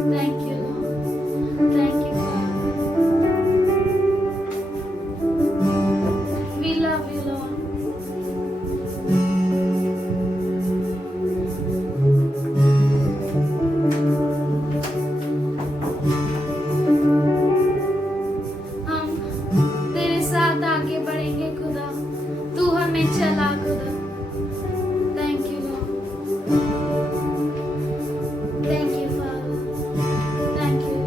Thank you, Lord. Thank you, Father. We love you, Lord. हम तेरे साथ आगे बढ़ेंगे खुदा, तू हमें चला खुदा। Thank you Lord, thank you father, thank you.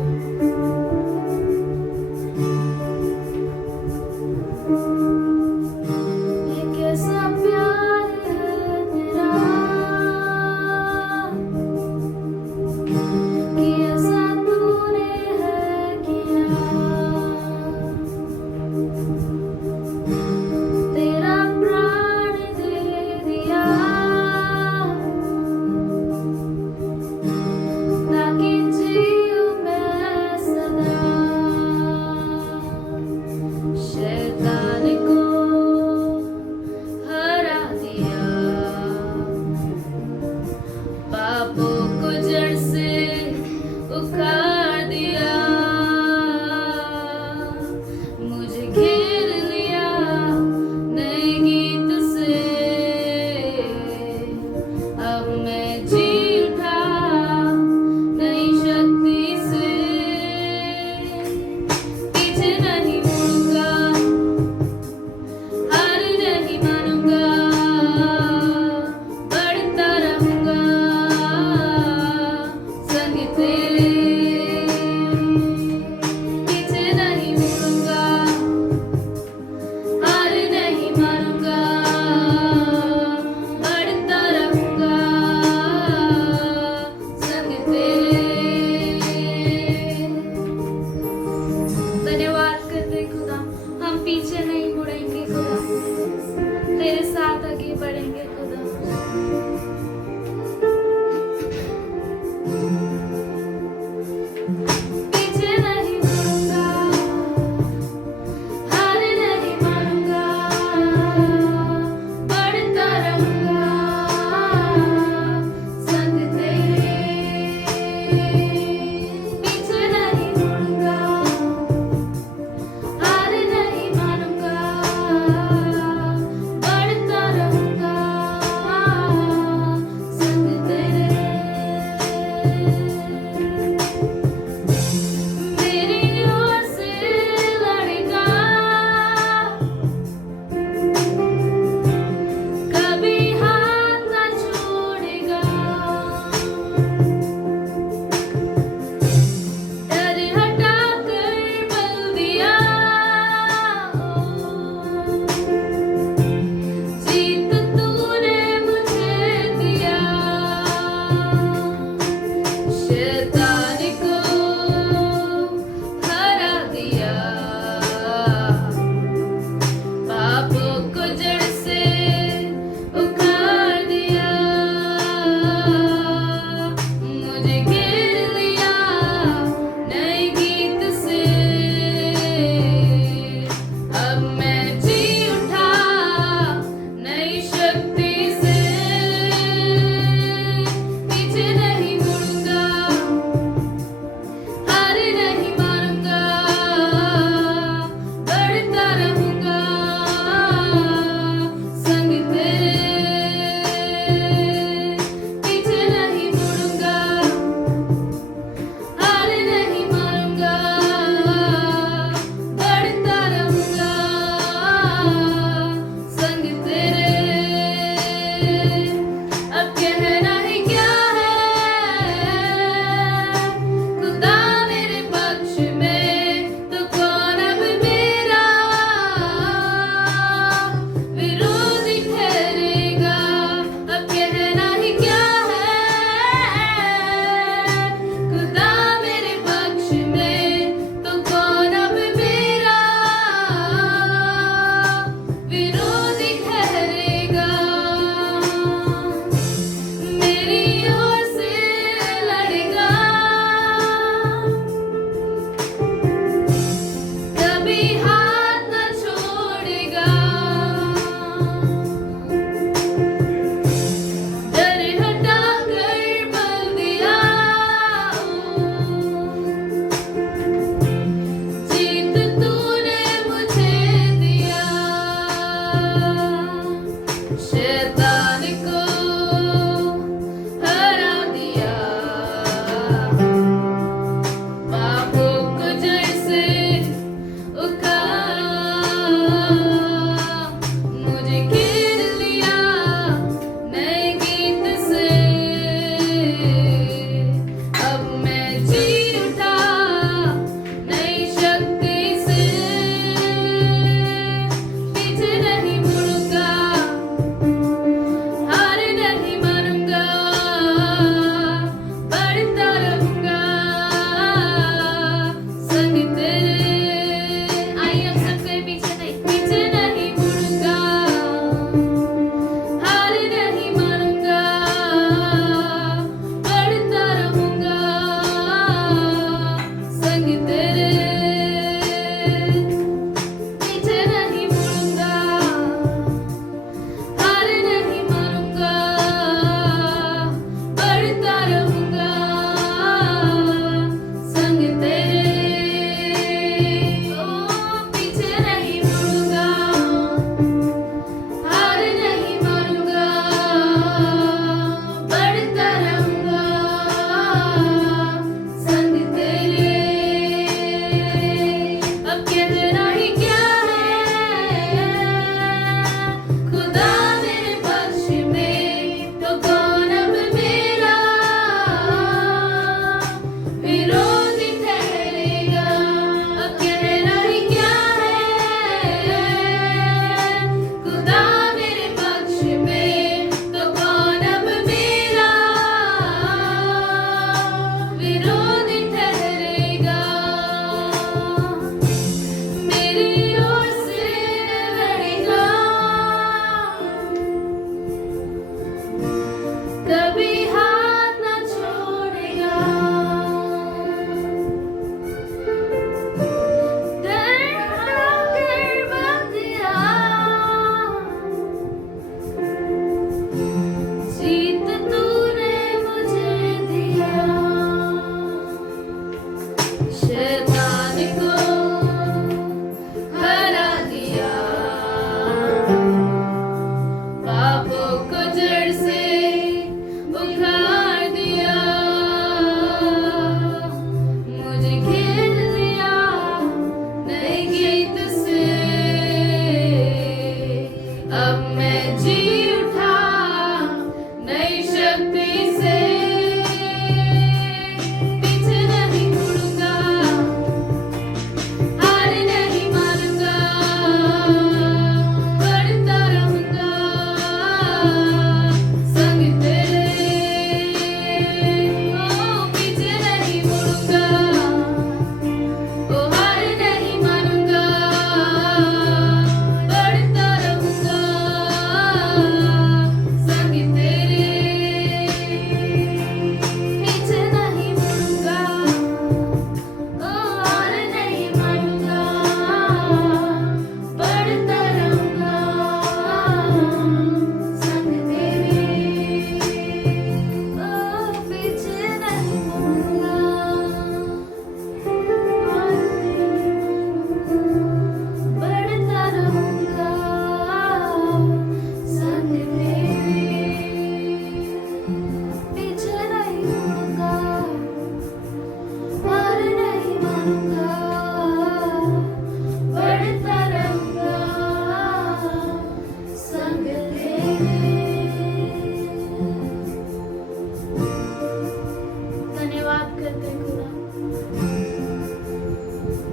करते खुदा,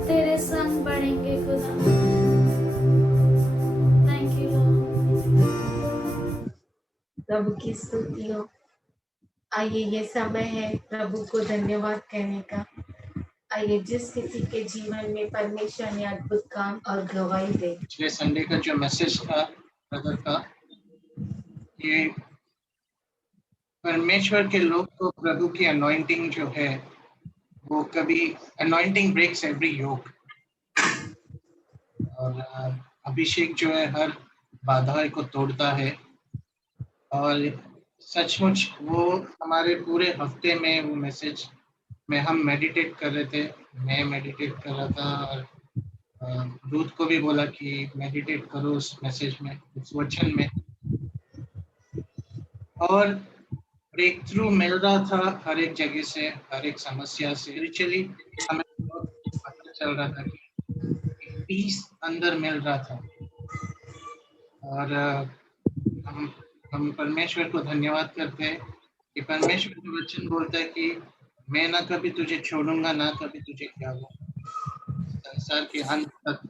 तेरे संग बढ़ेंगे खुदा। Thank you Lord. प्रभु की स्तुति हो। आइए ये समय है प्रभु को धन्यवाद कहने का। आइए जिस किसी के जीवन में परमेश्वर ने अद्भुत काम और गवाही दे। पिछले संडे का जो मैसेज था ब्रदर का, ये परमेश्वर के लोग को प्रभु की अनॉइंटिंग जो है वो कभी अनॉइंटिंग ब्रेक्स एवरी योक, और अभिषेक जो है हर बाधा को तोड़ता है। और सचमुच वो हमारे पूरे हफ्ते में वो मैसेज में हम मेडिटेट कर रहे थे, मैं मेडिटेट कर रहा था और दूत को भी बोला कि मेडिटेट करो उस मैसेज में, उस वचन में, और ब्रेक थ्रू मिल रहा था हर एक जगह से, हर एक समस्या से। स्पिरिचुअली हमें बहुत पता चल रहा था कि पीस अंदर मिल रहा था। और हम परमेश्वर को धन्यवाद करते हैं कि परमेश्वर का वचन बोलता है कि मैं ना कभी तुझे छोड़ूंगा, ना कभी तुझे त्यागूंगा, संसार के अंत तक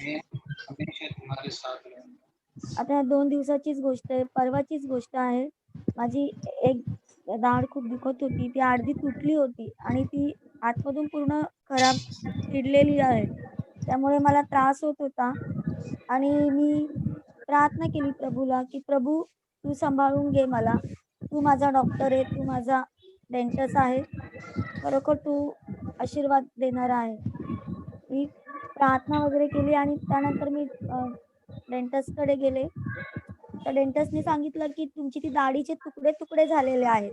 मैं हमेशा तुम्हारे साथ रहूंगा। आता 2 दिवसाचीच गोष्ट आहे, परवाचीच गोष्ट आहे. माझी एक दाढ खूप दुखत होती, ती अर्धी तुटली होती आणि ती आतमधून पूर्ण खराब किडलेली आहे. त्यामुळे मला त्रास होत होता आणि मी प्रार्थना केली प्रभूला, की प्रभू तू सांभाळून घे मला. तू माझा डॉक्टर आहे, तू माझा डेंटिस्ट आहे. खरोखर तू आशीर्वाद देणारा आहे. मी प्रार्थना वगैरे केली आणि त्यानंतर मी डेंटिस्टकडे गेले. तर डेंटिस्टने सांगितलं, की तुमची ती दाढीचे तुकडे-तुकडे झालेले आहेत.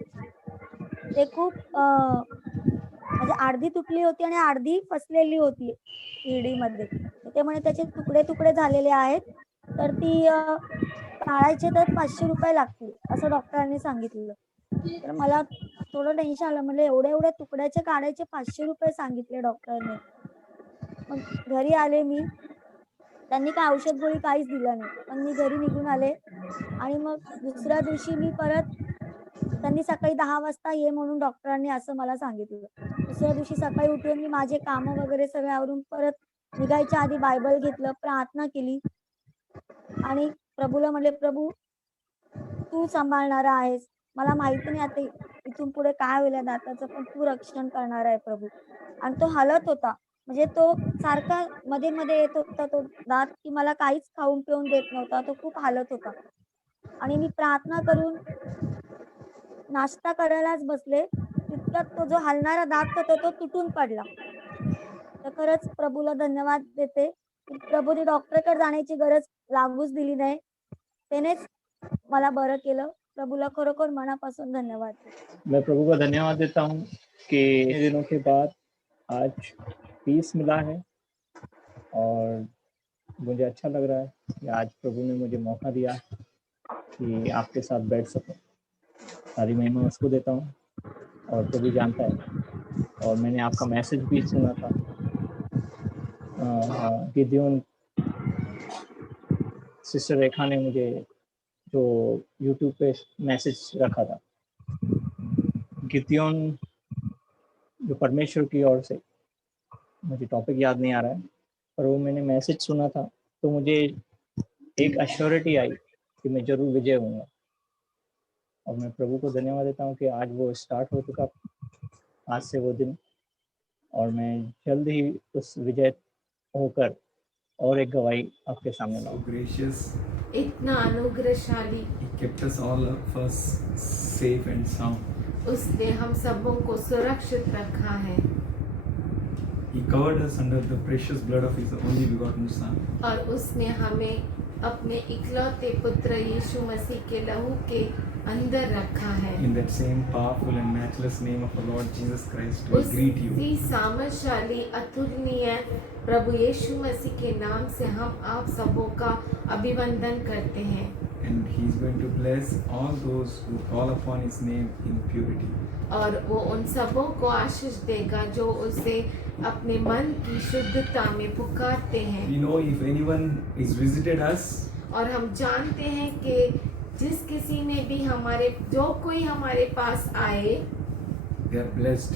ते खूप म्हणजे अर्धी तुटली होती आणि अर्धी फसलेली होती हिरडीमध्ये. ते म्हणे त्याचे तुकडे-तुकडे झालेले आहेत. तर ती काढायचे तर ₹500 लागतील असं डॉक्टरांनी सांगितलं. तर मला थोडं टेन्शन आलं. म्हणलं एवढ्या तुकड्याचे काढायचे ₹500 सांगितले डॉक्टरने. मग घरी आले मी. त्यांनी काय औषध गोळी काहीच दिलं नाही. पण मी घरी निघून आले आणि मग दुसऱ्या दिवशी मी परत त्यांनी सकाळी 10 वाजता ये म्हणून डॉक्टरांनी असं मला सांगितलं. दुसऱ्या दिवशी सकाळी उठून मी माझे कामं वगैरे सगळे आवरून परत निघायच्या आधी बायबल घेतलं, प्रार्थना केली आणि प्रभूला म्हणले, प्रभू तू सांभाळणारा आहेस. मला माहिती नाही आता इथून पुढे काय होईल या दाताचं, पण तू रक्षण करणार आहे प्रभू. आणि तो हलत होता. म्हणजे तो सारखा मध्ये-मध्ये येत होता तो दात, की मला काहीच खाऊन पिऊन देत नव्हता. तो खूप हालत होता. आणि मी प्रार्थना करून नाश्ता करायलाच बसले, तितक्यात तो जो हलणारा दात होता तो तुटून पडला. तर खरंच प्रभूला धन्यवाद देते, की प्रभूने डॉक्टरकडे जाण्याची गरज लागूच दिली नाही. त्यानेच मला बरं केलं. प्रभूला खरोखर मनापासून धन्यवाद देते. मैं प्रभु का धन्यवाद देता हूँ कि इतने दिनों के बाद आज पीस मिला है और मुझे अच्छा लग रहा है कि आज प्रभु ने मुझे मौका दिया कि आपके साथ बैठ सकूं। सारी महिमा उसको देता हूँ और प्रभु जानता है। और मैंने आपका मैसेज भी सुना था, गिदियोन सिस्टर रेखा ने मुझे जो यूट्यूब पे मैसेज रखा था, गिदियोन जो परमेश्वर की ओर से, मुझे टॉपिक याद नहीं आ रहा है, पर वो मैंने मैसेज सुना था तो मुझे एक अश्योरिटी आई कि मैं जरूर विजय होऊंगा। और मैं प्रभु को धन्यवाद देता हूँ कि आज वो स्टार्ट हो चुका, आज से वो दिन, और मैं जल्द ही उस विजय होकर और एक गवाही आपके सामने लाऊं। Gracious, इतना अनुग्रहशाली, He kept us all of us safe and sound. उसने हम सबों को सुरक्षित रखा है। He covered us under the precious blood of His only begotten Son. और उसने हमें अपने इकलौते पुत्र यीशु मसीह के लहू के अंदर रखा है। In that same powerful and matchless name of our Lord Jesus Christ, we greet you. उसी सामर्थशाली अतुलनीय प्रभु यीशु मसीह के नाम से हम आप सबों का अभिवंदन करते हैं। And He is going to bless all those who call upon His name in purity. और वो उन सबों को आशीष देगा जो उसे अपने मन की शुद्धता में पुकारते हैं। We know if anyone is visited us, और हम जानते हैं कि जिस किसी ने भी जो कोई हमारे पास आए, they are blessed.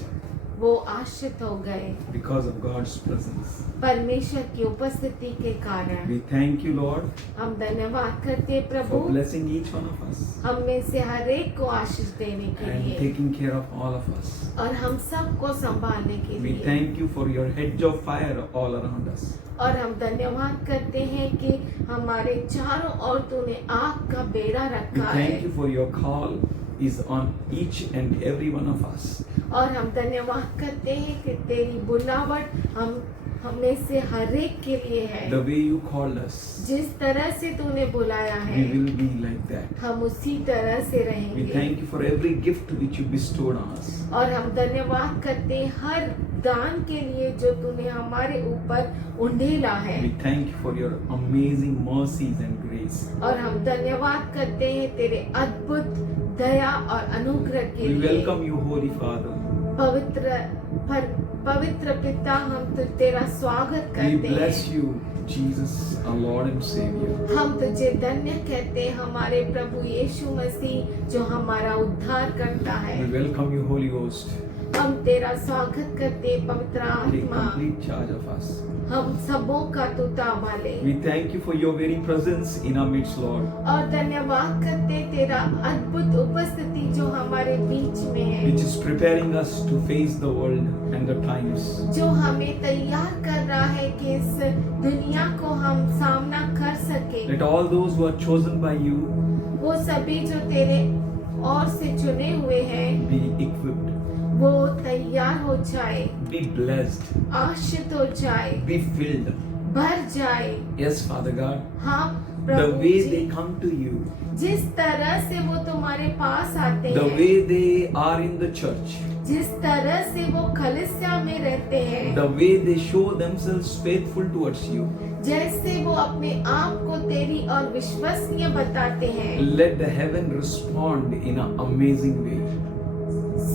वो आश्रित हो गए because of God's presence. परमेश्वर की उपस्थिति के कारण। We thank you, Lord, हम धन्यवाद करते हैं प्रभु, for blessing each one of us हम में से हर एक को आशीष देने के and लिए taking care of all of us. और हम सबको संभालने के We लिए। thank you for your hedge of fire all around us. और हम धन्यवाद करते हैं कि हमारे चारों ओर तूने आग का बेड़ा We रखा है। thank you for your call is on each and every one of us. और हम धन्यवाद करते हैं कि तेरी बुलावट हमें से हर एक के लिए है। The way you called us, जिस तरह से तूने बुलाया we है will be like that. हम उसी तरह से We रहेंगे। thank you for every gift which you bestowed on us. और हम धन्यवाद करते हैं हर दान के लिए जो तूने हमारे ऊपर उंडेला है। We thank you for your amazing mercies and grace. और हम धन्यवाद करते हैं तेरे अद्भुत दया और अनुग्रह के We लिए। welcome you, Holy Father. पवित्र पिता, हम तेरा स्वागत We करते bless हैं। you, Jesus, our Lord and Savior. हम तुझे धन्य कहते हैं हमारे प्रभु यीशु मसीह जो हमारा उद्धार करता है। We welcome you, Holy Ghost. हम तेरा स्वागत करते हैं पवित्र Take आत्मा, complete charge of us. हम सबों का तू ताबा ले। We thank you for your very presence in our midst, Lord. और धन्यवाद करते हैं तेरा अद्भुत उपस्थिति जो हमारे बीच में है, Which is preparing us to face the world and the times. जो हमें तैयार कर रहा है कि इस दुनिया को हम सामना कर सके। Let all those who are chosen by you वो सभी जो तेरे ओर से चुने हुए हैं be equipped, वो तैयार हो जाए, be blessed, आशीष हो जाए, be filled. भर जाए। Yes, Father God. हाँ The Prabhu way ji, they come to you, जिस तरह से वो तुम्हारे पास आते the हैं, way they are in the church, जिस तरह से वो कलीसिया में रहते हैं, the way they show themselves faithful towards you, जैसे वो अपने आप को तेरी और विश्वसनीय बताते हैं, let the heaven respond in an amazing way.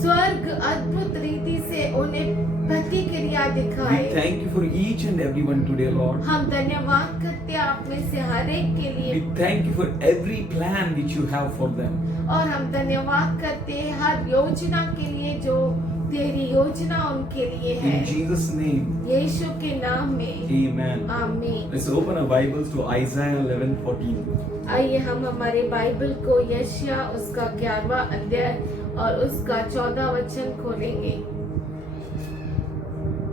स्वर्ग अद्भुत रीति से उन्हें प्रतिक्रिया दिखाए। We thank you for each and everyone today, Lord. हम धन्यवाद करते हैं आप में से हर एक के We लिए, thank you for every plan which you have for them. और हम धन्यवाद करते हैं हर योजना के लिए जो तेरी योजना उनके लिए है। In Jesus' name, यीशु के नाम में amen. आमीन। Let's open our Bibles to Isaiah 11:14. आइए हम हमारे बाइबल को यशायाह उसका 11वां अध्याय और उसका 14वां वचन खोलेंगे।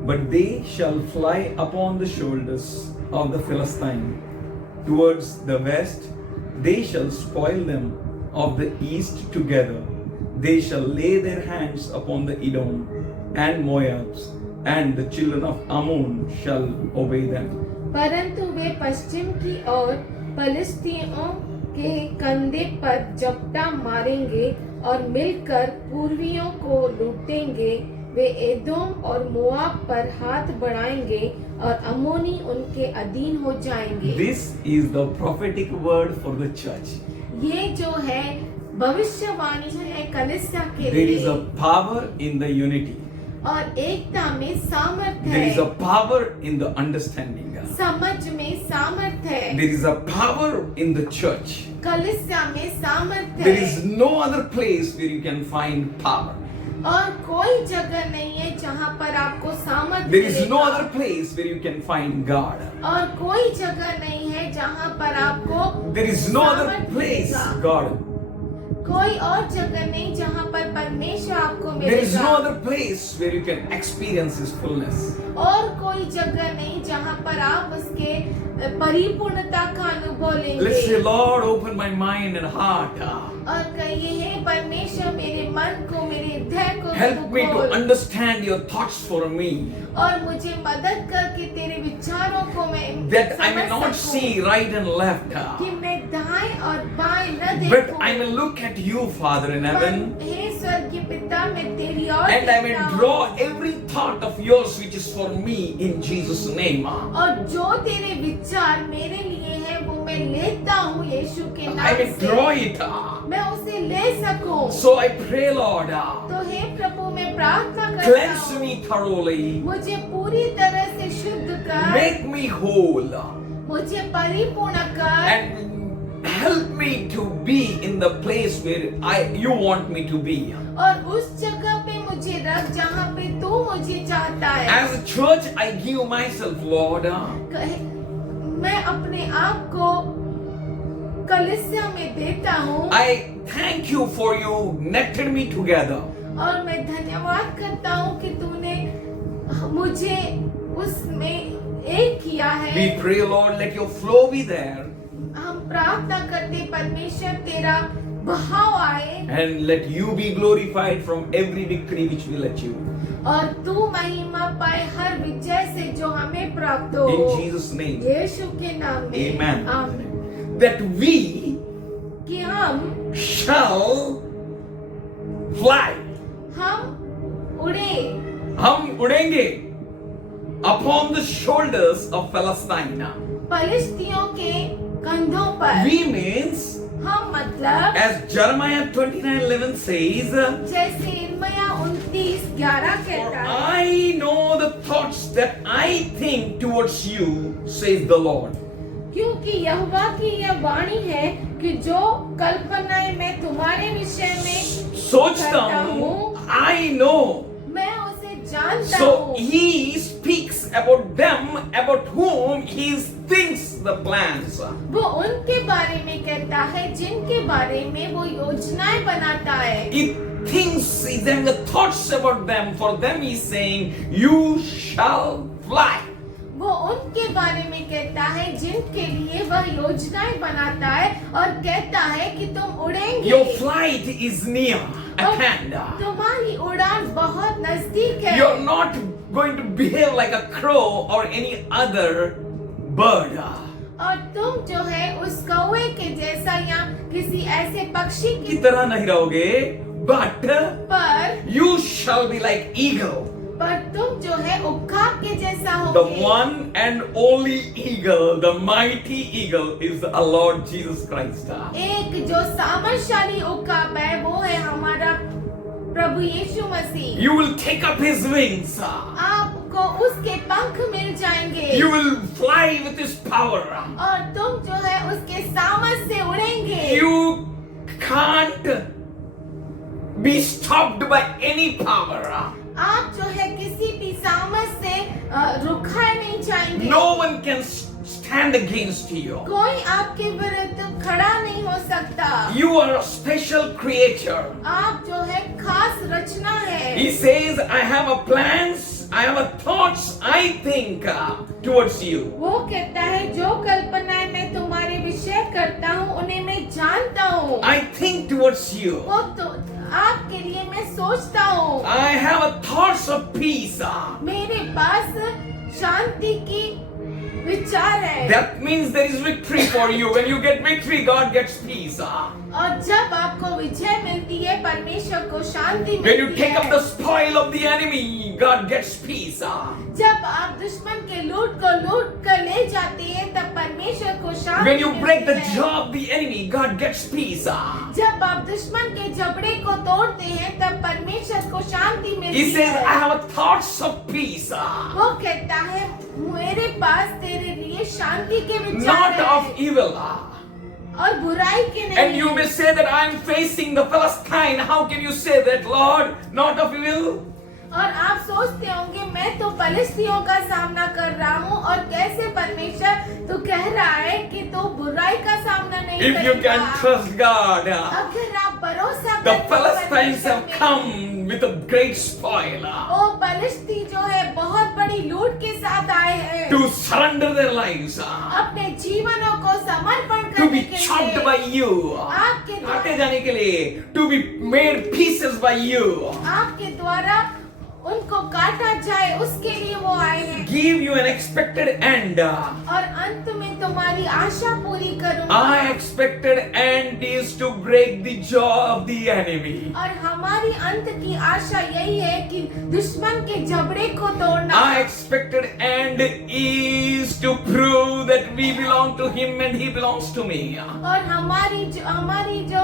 But they shall fly upon the shoulders of the Philistine. Towards the west, they shall spoil them of the east together. They shall lay their hands upon the Edom and Moabs, and the children of Ammon shall obey them. परंतु वे पश्चिम की ओर फलिस्तीनियों के कंधे पर जपटा मारेंगे और मिलकर पूर्वियों को लूटेंगे। वे एदोम और मोआब पर हाथ बढ़ाएंगे और अमोनी उनके अधीन हो जाएंगे। This is the prophetic word for the church. ये जो है भविष्यवाणी है कलीसिया के There is a लिए, power in the unity. और एकता में सामर्थ्य There is a है, power in the understanding. समझ में सामर्थ्य है, There is a power in the church. कलीसिया में सामर्थ्य There है। is no other place where you can find power. और कोई जगह नहीं है जहाँ पर आपको सामर्थ्य There is no मिलेगा। other place where you can find God. और कोई जगह नहीं है जहाँ पर आपको There is no other सामर्थ्य place, मिलेगा। God. कोई और जगह नहीं जहाँ पर परमेश्वर आपको There is no मिलेगा। other place where you can experience His fullness. और कोई जगह नहीं जहाँ पर आप उसके परिपूर्णता का अनुभव Let's say, लेंगे। Lord, open my mind and heart. और कहिए हे परमेश्वर मेरे मन को, मेरे हृदय को Help तू me to खोल understand your thoughts for me, और मुझे मदद करके तेरे विचारों को मैं that I may समझ not सकूं, see right and left, कि मैं दाएं और बाएं न but देखूं, I may look at you, Father in heaven, पर हे स्वर्गीय पिता मैं तेरी ओर and I may देखता हूं, draw every thought of yours which is for me in Jesus' name. और जो तेरे विचार मेरे लिए है वो मैं लेता हूँ यीशु के I नाम may से, draw it. मैं उसे ले सकूं। So I pray, Lord, तो हे प्रभु मैं प्रार्थना करता cleanse हूँ, me thoroughly, मुझे पूरी तरह से शुद्ध कर, make me whole, मुझे परिपूर्ण कर, and help me to be in the place where you want me to be. और उस जगह पे मुझे रख जहाँ पे तू मुझे चाहता है। As a church, I give myself, Lord. मैं अपने आप को कलीसिया में देता हूँ। I thank you for you connected me together. और मैं धन्यवाद करता हूँ कि तूने मुझे उसमें एक किया है। We pray, Lord, let your flow be there. हम प्रार्थना करते परमेश्वर तेरा बहाव आए And let you be glorified from every victory which will achieve. और तू महिमा पाए हर विजय से जो हमें प्राप्त हो। In Jesus' name. यीशु के नाम में। Amen. आमीन। That we कि हम shall fly. हम उड़े हम उड़ेंगे upon the shoulders of Palestine. फलिस्तियों के कंधों पर। We means, हम मतलब as Jeremiah 29:11 says, जैसे इर्मिया 29:11 कहता है, I know the thoughts that I think towards you, says the Lord. क्योंकि यहोवा की यह वाणी है कि जो कल्पनाएं मैं तुम्हारे विषय में सोचता करता हूँ, हूँ, I know. मैं उसे जानता So हूँ। he speaks about them, about whom he thinks the plans. वो उनके बारे में कहता है जिनके बारे में वो योजनाएं बनाता है। He thinks them, the thoughts about them. For them he is saying, you shall fly. वो उनके बारे में कहता है जिनके लिए वह योजनाएं बनाता है और कहता है कि तुम उड़ेंगे। Your flight is near at hand. तुम्हारी उड़ान बहुत नजदीक है। You're not going to behave like a crow or any other bird. और तुम जो है उस कौवे के जैसा या किसी ऐसे पक्षी की की तरह नहीं रहोगे, but पर you shall be like eagle. पर तुम जो है उकाब के जैसा The होगे। one and only eagle, the mighty eagle, is our Lord Jesus Christ. एक जो सामर्थशाली उकाब है वो है हमारा प्रभु यीशु मसीह। You will take up his wings. आपको उसके पंख मिल जाएंगे। You will fly with his power. और तुम जो है उसके सामर्थ से उड़ेंगे। You can't be stopped by any power. आप जो है किसी भी सामर्थ से रुकाए नहीं जाएंगे। No one can stand against you. कोई आपके विरुद्ध खड़ा नहीं हो सकता। You are a special creature. आप जो है खास रचना है। He says, I have a plans, I have a thoughts, I think towards you. वो कहता है जो कल्पनाएं मैं तुम्हारे विषय करता हूँ उन्हें मैं जानता हूँ। I think towards you. वो तो आपके लिए मैं सोचता हूँ। I have a thoughts of peace. मेरे पास शांति की विचार है। That means there is victory for you. When you get victory, God gets peace. और जब आपको विजय मिलती है परमेश्वर को शांति When you मिलती take up है। the spoil of the enemy, God gets peace. जब आप दुश्मन के लूट को लूट कर ले जाते हैं तब परमेश्वर को शांति When you break the मिलती है। jaw of the enemy, God gets peace. जब आप दुश्मन के जबड़े को तोड़ते हैं तब परमेश्वर को शांति मिलती He says, है। I have a thoughts of peace. वो कहता है मेरे पास तेरे लिए शांति के विचार Not है of evil. और बुराई के नहीं। And you may say that I am facing the Palestine. How can you say that, Lord? Not of evil? और आप सोचते होंगे मैं तो फलिस्तियों का सामना कर रहा हूँ और कैसे परमेश्वर तो कह रहा है कि तो बुराई का सामना नहीं If you करेगा। can trust God, अगर आप भरोसा the करते हो Philistines have परमेश्वर पे, come with a great spoil ओ फलिस्ती जो है बहुत बड़ी लूट के साथ आए हैं to surrender their lives, अपने जीवनों को समर्पण to करने be के chopped लिए by you, आपके काटे द्वारा जाने के लिए, to be made pieces by you, आपके द्वारा उनको काटा जाए उसके लिए वो आए हैं give you an expected end. और अंत में तुम्हारी आशा पूरी करूंगा। I expected end is to break the jaw of the enemy. और हमारी अंत की आशा यही है कि दुश्मन के जबड़े को तोड़ना। Our expected end is to prove that we belong to Him and He belongs to me. और हमारी जो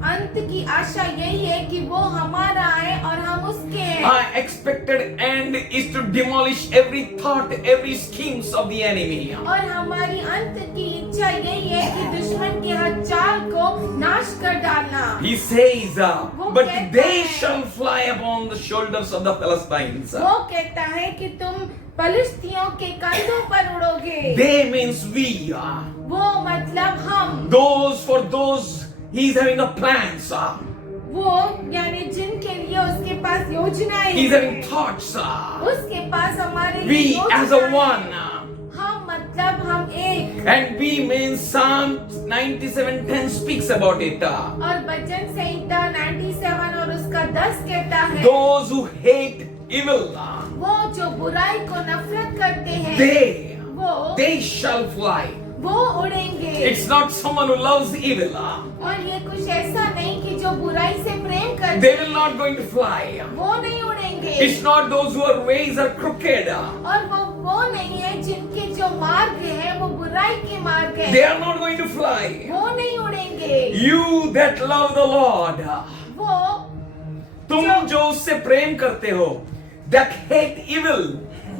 अंत की आशा यही है कि वो हमारा है और हम उसके हैं। Our expected end is to demolish every thought, every schemes of the enemy. और हमारी अंत की इच्छा यही है कि दुश्मन के हर चाल को नाश कर डालना। He says, but they shall fly upon the shoulders of the Philistines. वो कहता है कि तुम फलिस्तियों के कंधों पर उड़ोगे। They means we. वो मतलब हम। Those He is having a plans. वो यानी जिनके लिए उसके पास योजनाएं He is हैं। having thoughts. उसके पास हमारे लिए We as a योजनाएं one. हैं। हम मतलब हम एक। And we means Psalm 97:10 speaks about it. और वचन संहिता 97 और उसका 10 कहता है। Those who hate evil. वो जो बुराई को नफरत करते हैं। They shall fly. वो उड़ेंगे। It's not someone who loves evil. और ये कुछ ऐसा नहीं कि जो बुराई से प्रेम करते They will not going to fly. वो नहीं उड़ेंगे। It's not those whose ways are crooked. और वो नहीं है जिनके जो मार्ग है वो बुराई के मार्ग है। They are not going to fly. वो नहीं उड़ेंगे। You that love the Lord. वो तुम जो उससे प्रेम करते हो, that hate evil.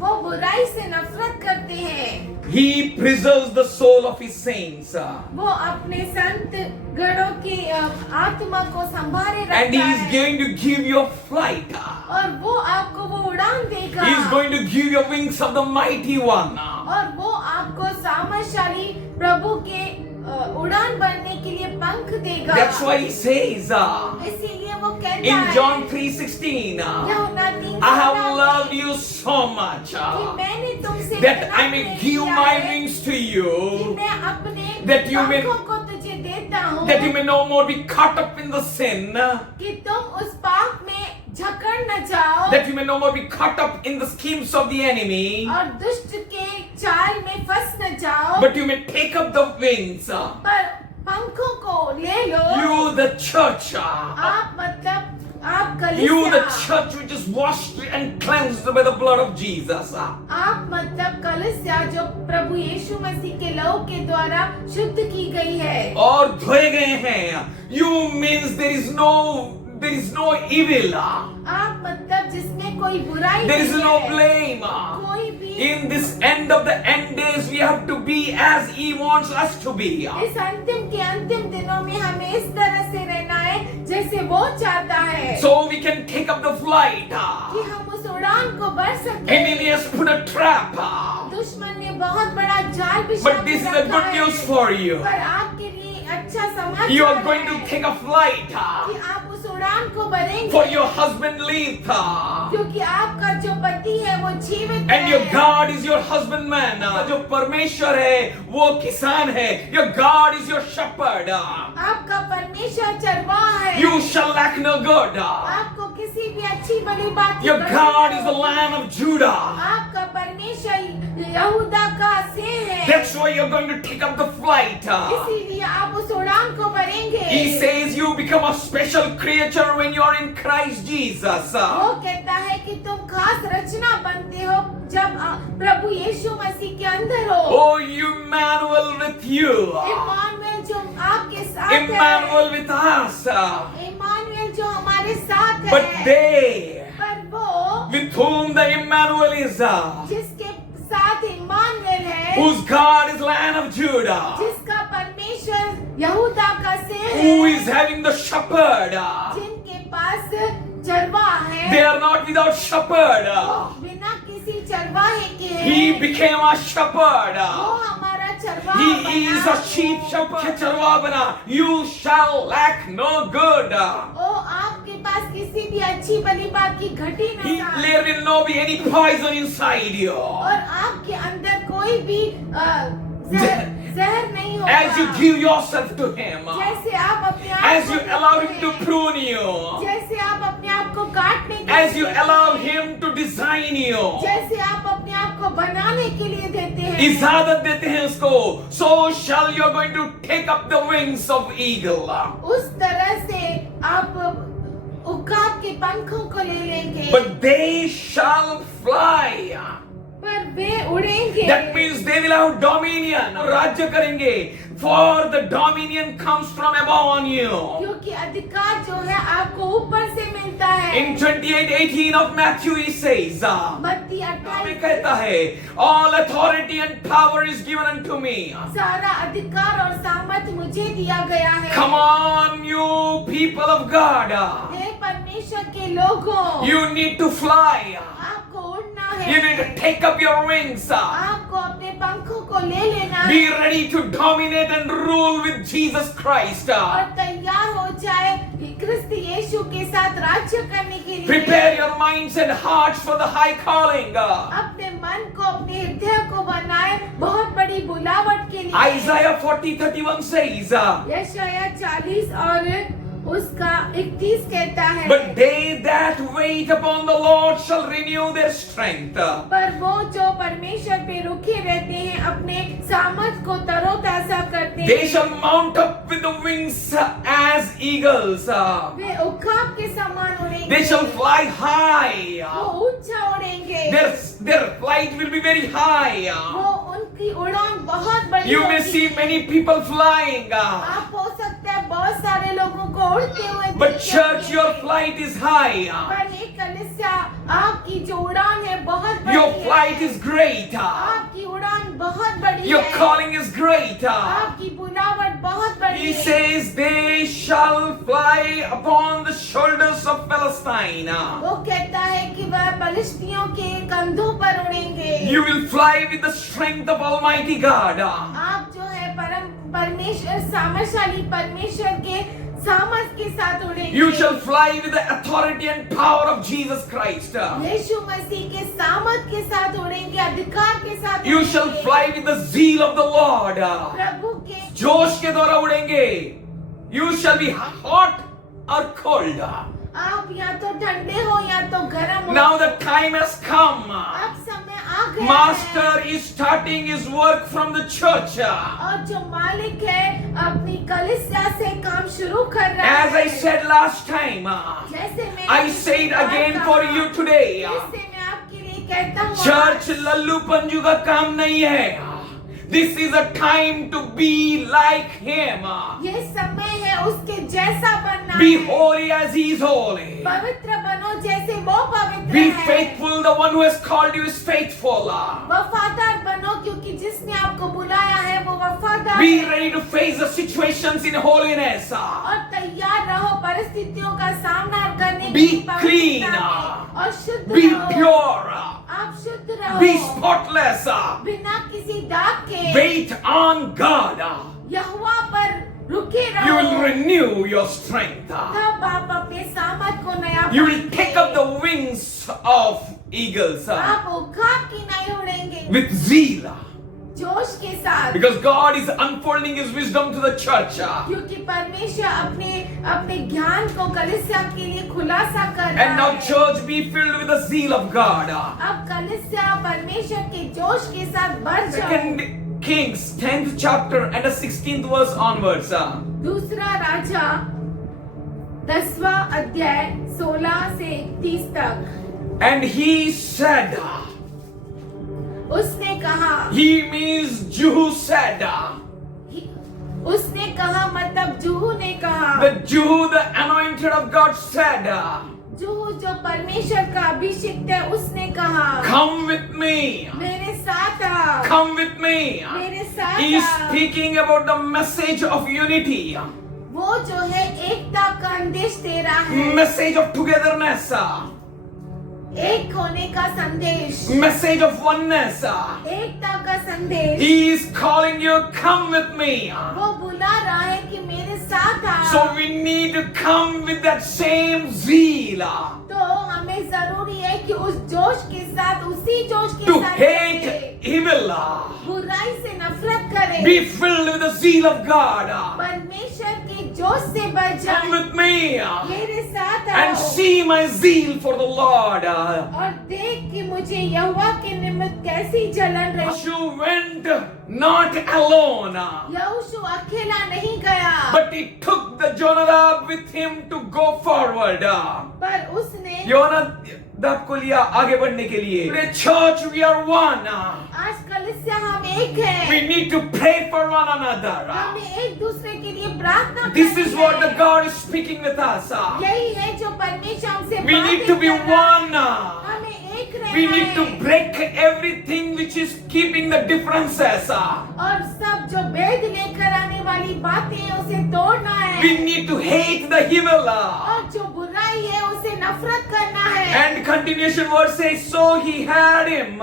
वो बुराई से नफरत करते हैं। He preserves the soul of his saints. वो अपने संत गणों की आत्मा को संभाले रखता है। And he is going to give you a flight. और वो आपको वो उड़ान देगा। He is going to give you wings of the mighty one. और वो आपको सामर्थशाली प्रभु के उड़ान बनने के लिए पंख देगा। That's why he says इसीलिए वो कहता in है John 3:16, I have loved you so much कि मैंने तुमसे that इतना I may प्रेम give किया my है wings to कि you, मैं अपने that you may- पंखों को तुझे देता हूँ that you may no more be caught up in the sin, कि तुम उस पाप में झकड़ न जाओ that you may no more be caught up in the schemes of the enemy, और दुष्ट के चाल में फंस न जाओ, but you may take up the wings. पर पंखों को ले लो। You the church, आप मतलब आप you the कलीसिया, church which is washed and cleansed by the blood of Jesus. आप मतलब कलीसिया जो प्रभु यीशु मसीह के लहू के द्वारा शुद्ध की गई है और धोए गए हैं. You means there is no evil. आप मतलब जिसमें कोई बुराई There is नहीं no है, blame. कोई भी In this end of the end days, we have to be as He wants us to be. इस अंतिम के अंतिम दिनों में हमें इस तरह से रहना है जैसे वो चाहता है So we can take up the flight. कि हम उस उड़ान को बढ़ सके। Enemy has put a trap. दुश्मन ने बहुत बड़ा जाल बिछा But के this is a रखा good है, news for you. पर आपके लिए अच्छा समाचार You are going to है take a flight. कि आप उस उड़ान को भरेंगे For your husband lived. क्योंकि आपका जो पति है वो जीवित And your है God is your husbandman. जो परमेश्वर है वो किसान है. Your God is your shepherd. आपका परमेश्वर चरवाहा है। You shall lack no good. आपको किसी भी अच्छी भली बात की Your कमी God नहीं is the होगी। Lion of Judah. आपका परमेश्वर यहूदा का सिंह है। That's why you're going to take up the flight. इसीलिए आप उस उड़ान को भरेंगे। He says you become a special creature when you're in Christ Jesus. वो कहता है कि तुम खास रचना बनते हो जब प्रभु यीशु मसीह के अंदर हो। Oh, Emmanuel with you. Emmanuel जो आपके साथ है। Emmanuel with us. इम्मानुएल जो हमारे साथ है। But they, पर वो with whom the Emmanuel is, जिसके साथ इम्मानुएल है, whose God is Lion of Judah, जिसका परमेश्वर यहूदा का सिंह who है, is having the shepherd. जिनके पास चरवाहा है, They are not without shepherd. बिना किसी चरवाहे के है। He became a shepherd. वो हमारा चरवाहा He is बना। a sheep shepherd. चरवाहा बना. You shall lack no good. ओ आपके पास किसी भी अच्छी भली बात की घटी न जाए There will not be any poison inside you. और आपके अंदर कोई भी जहर नहीं होगा। As you give yourself to Him, जैसे आप अपने आप as को you allow देते Him to हैं, prune you, जैसे आप अपने आप को काटने के as लिए you देते allow हैं, Him to design you, जैसे आप अपने आप को बनाने के लिए देते हैं, इजाजत देते हैं उसको, so shall you are going to take up the wings of eagle. उस तरह से आप उकाब के पंखों को ले लेंगे, but they shall fly. पर वे उड़ेंगे। That means they will have dominion. राज्य करेंगे. For the dominion comes from above on you. क्योंकि अधिकार जो है आपको ऊपर से मिलता है। In 28:18 of Matthew he says, मत्ती में 28 कहता है, all authority and power is given unto me. सारा अधिकार और सामर्थ मुझे दिया गया है। Come on, you people of God. हे परमेश्वर के लोगों, You need to fly. आपको उड़ना है। You need to take up your wings. आपको अपने पंखों को ले लेना Be है ready to dominate and rule with Jesus Christ. और तैयार हो जाए क्रिस्त यीशु के साथ राज्य करने के लिए। Prepare your minds and hearts for the high calling. अपने मन को, अपने हृदय को बनाए बहुत बड़ी बुलावट के लिए। Isaiah 40:31 says, यशायाह 40 और उसका 31 कहता है, but they that wait upon the Lord shall renew their strength. पर वो जो परमेश्वर पे रुके रहते हैं अपने सामर्थ को तरोताजा करते They हैं। shall mount up with the wings as eagles. वे उकाब के समान उड़ेंगे। They shall fly high. वो ऊंचा उड़ेंगे। Their flight will be very high. वो उनकी उड़ान बहुत बड़ी You may होगी। see many people flying. आप हो सकता है बहुत सारे लोगों को उड़ते हुए But देखेंगे। church, your flight is high. पर ये कलीसिया आपकी जो उड़ान है बहुत बड़ी Your है। flight is great. आपकी उड़ान बहुत बड़ी Your है। calling is great. आपकी बुलावट बहुत बड़ी He है। says they shall fly upon the shoulders of Palestine. वो कहता है कि वह फलिस्तियों के कंधों पर उड़ेंगे। You will fly with the strength of Almighty God. आप जो है परमेश्वर सामर्थशाली परमेश्वर के सामर्थ के साथ उड़ेंगे। You shall fly with the authority and power of Jesus Christ. यीशु मसीह के सामर्थ के साथ उड़ेंगे, अधिकार के साथ You shall उड़ेंगे। fly with the zeal of the Lord. प्रभु के जोश के द्वारा उड़ेंगे. You shall be hot or cold. आप या तो ठंडे हो या तो गर्म हो। Now the time has come. अब समय आ गया Master है। is starting his work from the church. और जो मालिक है अपनी कलीसिया से काम शुरू कर रहा As है। I said last time, जैसे मैंने I say it again for you today. इससे मैं आपके लिए कहता हूँ Church लल्लू पंजू का काम नहीं है. This is a time to be like him. ये समय है उसके जैसा बनना Be है। holy as he is holy. पवित्र बनो जैसे वो पवित्र Be है। faithful. The one who has called you is faithful. वफादार बनो क्योंकि जिसने आपको बुलाया है वो वफादार Be है। ready to face the situations in holiness. और तैयार रहो परिस्थितियों का सामना करने Be के लिए पवित्रता clean. में। और शुद्ध Be रहो। pure. आप शुद्ध रहो। Be spotless. बिना किसी दाग के Wait on God. यहोवा पर रुके You will रहो। renew your strength. तब आप अपने सामर्थ को नया You will पाएंगे। take up the wings of eagles आप उखाब की नहीं उड़ेंगे with zeal. जोश के साथ। Because God is unfolding His wisdom to the church. क्योंकि परमेश्वर अपने ज्ञान को कलीसिया के लिए खुलासा कर रहा And now है। church be filled with the zeal of God. अब कलीसिया परमेश्वर के जोश के साथ भर जाओ। Second Kings 10th chapter and the 16th verse onwards. दूसरा राजा 10वां अध्याय 16 से 31 तक। And he said, उसने कहा, he means Jehu said, उसने कहा मतलब जूहू ने कहा, the Jehu, the anointed of God said, Juhu जो परमेश्वर का अभिषिक्त है उसने कहा, come with me. मेरे साथ आ, Come with me. मेरे साथ He is uh. speaking about the message of unity, वो जो है एकता का संदेश दे रहा है, message of togetherness, एक होने का संदेश, message of oneness. एकता का संदेश। He is calling you, come with me. वो बुला रहा है कि मेरे साथ आ। So we need to come with that same zeal तो हमें जरूरी है कि उस जोश के साथ, उसी जोश के to साथ hate चलें। evil. बुराई से नफरत करें। Be filled with the zeal of God. परमेश्वर के जोश से भर Come जाए, with me मेरे साथ and आओ see my zeal for the Lord. और देख कि मुझे यहोवा के निमित्त कैसी जलन रही। Joshua went not alone, यहोशू अकेला नहीं गया, but he took the Jonadab with him to go forward. पर उसने योनादाब को लिया आगे बढ़ने के लिए. Today, church, we are one. आज कलीसिया हम एक हैं, We need to pray for one another. हमें एक दूसरे के लिए प्रार्थना This करनी is what है। the God is speaking with us. यही है जो परमेश्वर हमसे We need to be बातें कर रहा है। one. हमें एक रहना We need to है break everything which is keeping the differences. और सब जो भेद लेकर आने वाली बातें हैं उसे तोड़ना है We need to hate the evil. और जो बुराई है उसे नफरत करना है। And continuation verse says, so he had him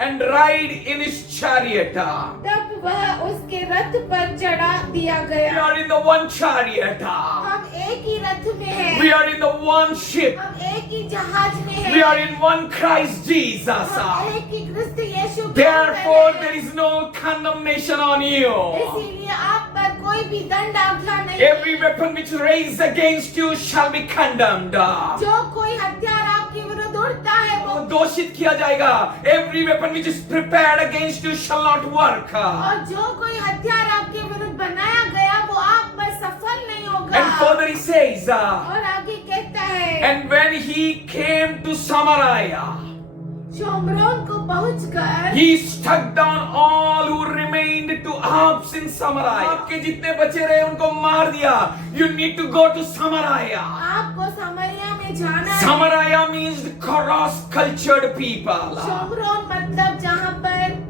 and ride in his chariot. तब वह उसके रथ पर चढ़ा दिया We गया। are in the one chariot. हम एक ही रथ में हैं, We are in the one ship. हम एक ही जहाज में हैं, We are in one Christ Jesus. हम एक ही क्रिस्त यीशु के Therefore, अंदर there हैं। is no condemnation on you. इसीलिए आप पर कोई भी दंड आज्ञा नहीं। Every weapon which raised against you shall be condemned. जो कोई हथियार आपके विरुद्ध उठता है वो दोषित किया जाएगा. Every weapon which is prepared against you shall not work. और जो कोई हथियार आपके विरुद्ध बनाया गया वो आप पर सफल नहीं होगा। And further he says, और आगे कहता है, and when he came to Samaria, Shomron को पहुंचकर he struck down all who remained to Arabs in Samaria. आपके जितने बचे रहे उनको मार दिया. You need to go to Samaria. आपको समरिया में जाना है। Samaria means cross-cultured people. Shomron मतलब जहाँ पर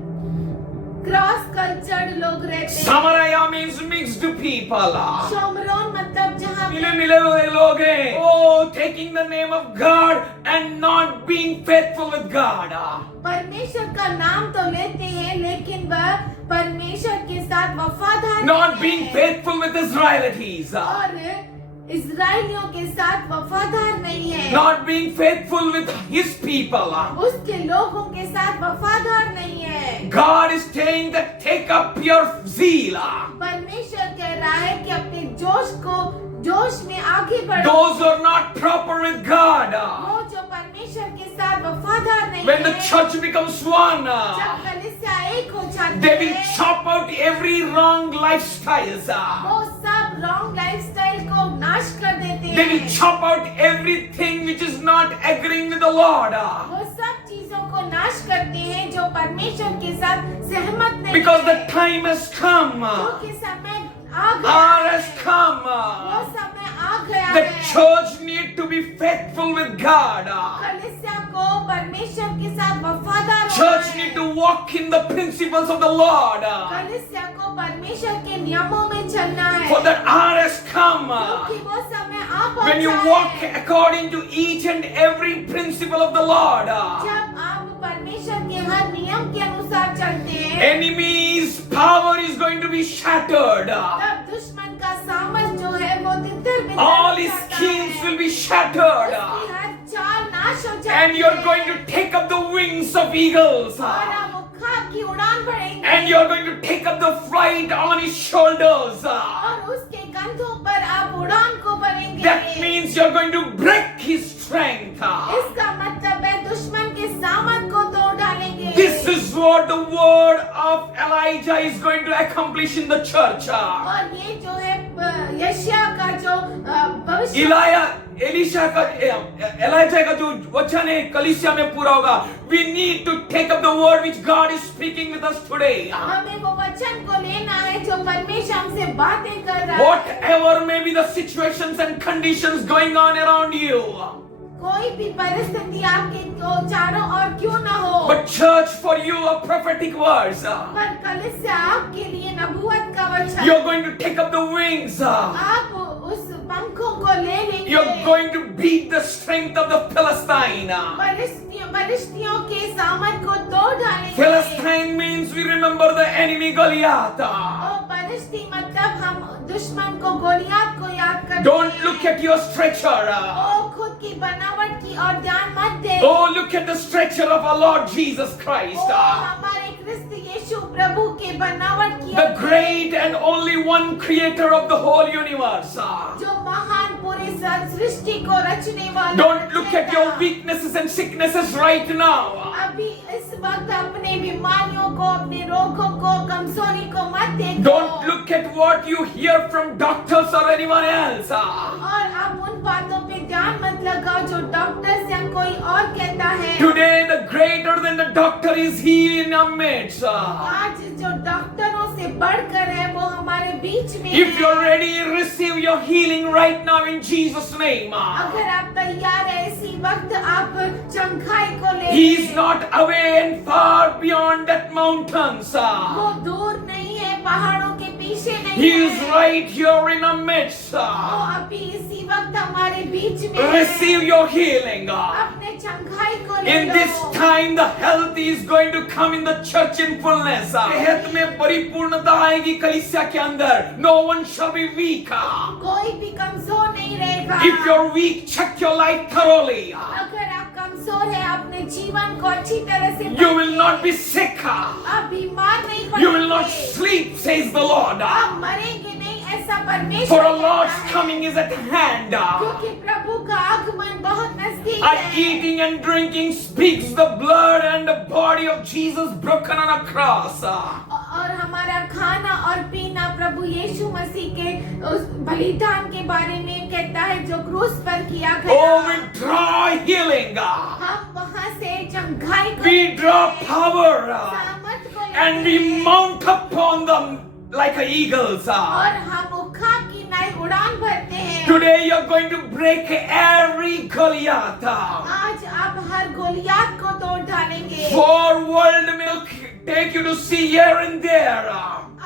क्रॉस कल्चर्ड लोग रहते हैं। Samaria means mixed people. Shomron मतलब जहाँ मिले मिले हुए लोग हैं. Oh, taking the name of God and not being faithful with God. परमेश्वर का नाम तो लेते हैं लेकिन वह परमेश्वर के साथ वफादार Not नहीं being है। faithful with Israelites. और इजराइलियों के साथ वफादार नहीं है। Not being faithful with his people. उसके लोगों के साथ वफादार नहीं है। God is saying that take up your zeal. परमेश्वर कह रहा है कि अपने जोश में आगे बढ़ो। Those who are not proper with God. वो जो परमेश्वर के साथ वफादार नहीं When the है, church becomes one, जब कलीसिया एक हो जाती they will है, chop out every wrong lifestyles. वो सब रॉन्ग लाइफस्टाइल को नाश कर देते They will हैं। chop out everything which is not agreeing with the Lord. वो सब चीजों को नाश करते हैं जो परमेश्वर के साथ सहमत नहीं Because the है। time has come. क्योंकि समय आ गया Hour है। has come. वो समय आ गया The है। church need to be faithful with God. कलीसिया को परमेश्वर के साथ वफादार होना Church है। need to walk in the principles of the Lord. कलीसिया को परमेश्वर के नियमों में चलना है। For that hour has come. क्योंकि वो समय आ पहुंचा When you है। walk according to each and every principle of the Lord, जब आप परमेश्वर के हर नियम के अनुसार चलते हैं, enemy's power is going to be shattered. तब दुश्मन का सामर्थ जो है वो तितर-बितर All हो his जाता schemes है। will be shattered. उसकी हर चाल नाश हो जाती And you're है। going to take up the wings of eagles. और आप उखाब की उड़ान भरेंगे। And you're going to take up the flight on his shoulders. और उसके कंधों पर आप उड़ान को भरेंगे। That means you're going to break his strength. इसका मतलब है दुश्मन के सामर्थ को तोड़ डालेंगे। This is what the word of Elijah is going to accomplish in the church. और ये जो है यशायाह का जो भविष्य एलिशा का एलिजा का जो वचन है कलीसिया में पूरा होगा. We need to take up the word which God is speaking with us today. हमें वो वचन को लेना है जो परमेश्वर हमसे बातें कर रहा है। Whatever may be the situations and conditions going on around you. कोई भी परिस्थिति आपके चारों ओर क्यों न हो, But church, for you are prophetic words. पर कलीसिया आपके लिए नबूवत का वचन। You're going to take up the wings. आप उस पंखों को ले लेंगे। You're going to beat the strength of the Philistine. परिस्थितियों के सामर्थ को तोड़ डालेंगे। Philistine means we remember the enemy Goliath. और परिस्थिति मतलब हम दुश्मन को गोलियात को याद करते Don't हैं। look at your stretcher. ओ खुद की बनावट की और ध्यान मत दे। Oh, look at the stretcher of our Lord Jesus Christ. ओ हमारे ख्रिस्त यीशु प्रभु के बनावट किया the great and only one creator of the whole universe. जो महान पूरी सृष्टि को रचने वाला Don't look at your weaknesses and sicknesses right now. अभी इस वक्त अपने बीमारियों को, अपने रोगों को, कमजोरी को मत देखो। Don't look at what you hear from doctors or anyone else. और आप उन बातों पे ध्यान मत लगाओ जो डॉक्टर्स या कोई और कहता है। Today, the greater than the doctor is He in our midst. आज जो डॉक्टरों से बढ़कर है वो हमारे बीच में If है। you're ready, receive your healing right now in Jesus' name. अगर आप तैयार है इसी वक्त आप चंगाई को ले He is not away and far beyond that mountains. वो दूर नहीं है, पहाड़ों के पीछे नहीं He है। is right here in our midst. वो अभी इसी वक्त हमारे बीच में है। Receive your healing. अपने चंगाई को ले In low. this time, the health is going to come in the church in fullness. सेहत में परिपूर्णता आएगी कलीसिया के अंदर. No one shall be weak. कोई भी कमजोर नहीं रहेगा। If you're weak, check your life thoroughly. अगर आप कमजोर है अपने जीवन को अच्छी तरह से You will not be sick. आप बीमार नहीं पड़ेंगे। You will not sleep, says the Lord. आप मरेंगे नहीं, ऐसा परमेश्वर For a कहता Lord's है। coming is at hand. क्योंकि प्रभु का आगमन बहुत नजदीक Our है। eating and drinking speaks the blood and the body of Jesus broken on a cross. और हमारा खाना और पीना प्रभु यीशु मसीह के उस बलिदान के बारे में कहता है जो क्रूस पर किया गया। Oh, we draw healing. हम वहाँ से चंगाई को We draw power. सामर्थ को And लेते we हैं। mount upon them like eagles. और हम उखाब की नाई उड़ान भरते हैं। Today you're going to break every Goliath. आज आप हर गोलियात को तोड़ डालेंगे। For world will take you to see here and there.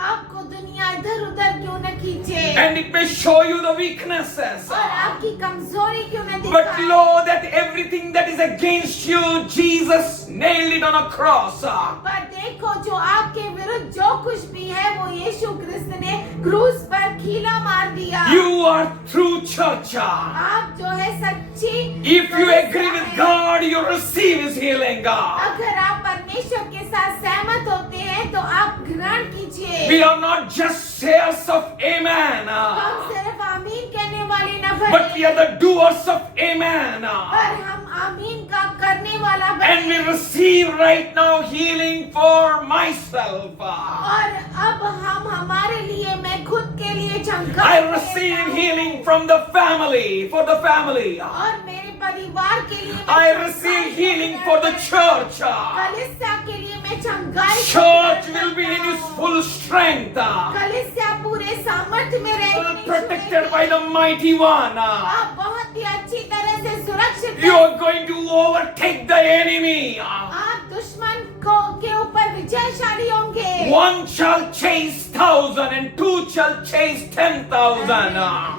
आपको दुनिया इधर उधर क्यों न खींचे And it may show you the weaknesses. और आपकी कमजोरी क्यों न But दिखाए। know that everything that is against you, Jesus nailed it on a cross. पर देखो जो आपके विरुद्ध जो कुछ भी है वो यीशु कृष्ण ने क्रूस पर कीला मार दिया। You are true church. आप जो है सच्ची If you agree with God, you receive His healing. अगर आप परमेश्वर के साथ सहमत होते हैं तो आप ग्रहण कीजिए। We are not just sayers of Amen, हम सिर्फ आमीन कहने वाले न but we बने are the doers of Amen. पर हम आमीन का करने वाला And we बने। receive right now healing for myself. और अब हम हमारे लिए मैं खुद के लिए I चमका receive healing from the family, for the family. और मेरे परिवार के लिए मैं I चमकाई receive के healing लिए for the church. कलीसिया के लिए मैं चमकाई Church will be in its full strength, कलीसिया पूरे सामर्थ्य में रहेगी। protected by the mighty one. आप बहुत ही अच्छी तरह से सुरक्षित You हैं। are going to overtake the enemy. आप दुश्मन को के ऊपर विजयशाली होंगे। One shall chase 1,000 and two shall chase 10,000.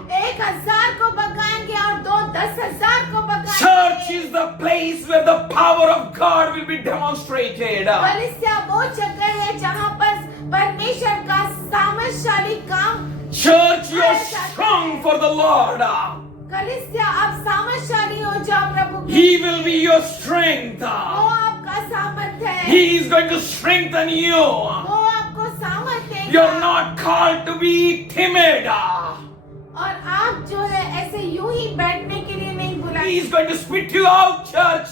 1,000 को भगाएंगे और 2 10,000 को भगाएंगे। Church is the place where the power of God will be demonstrated. कलीसिया वो जगह है जहाँ पर परमेश्वर का सामर्थशाली काम। Church, you are strong for the Lord. कलीसिया आप सामर्थशाली हो जाओ प्रभु के। He will be your strength. वो आपका सामर्थ है। He is going to strengthen you. वो आपको सामर्थ देगा। You're not called to be timid. और आप जो है ऐसे यूं ही बैठने के लिए नहीं He बुलाए। is going to spit you out, church.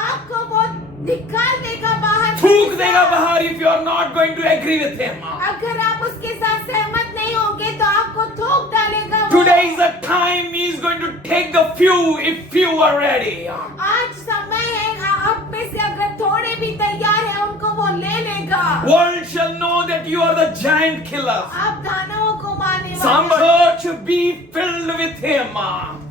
आपको वो निकाल देगा बाहर। थूक देगा बाहर if you are not going to agree with him. अगर आप उसके साथ सहमत नहीं होंगे तो आपको थूक डालेगा वो। Today is the time he is going to take the few if few are ready. आज समय है आप में से अगर थोड़े भी तैयार है उनको वो ले लेगा। World shall know that you are the giant killer. आप दानवों को मारने Some वाले church be filled with him.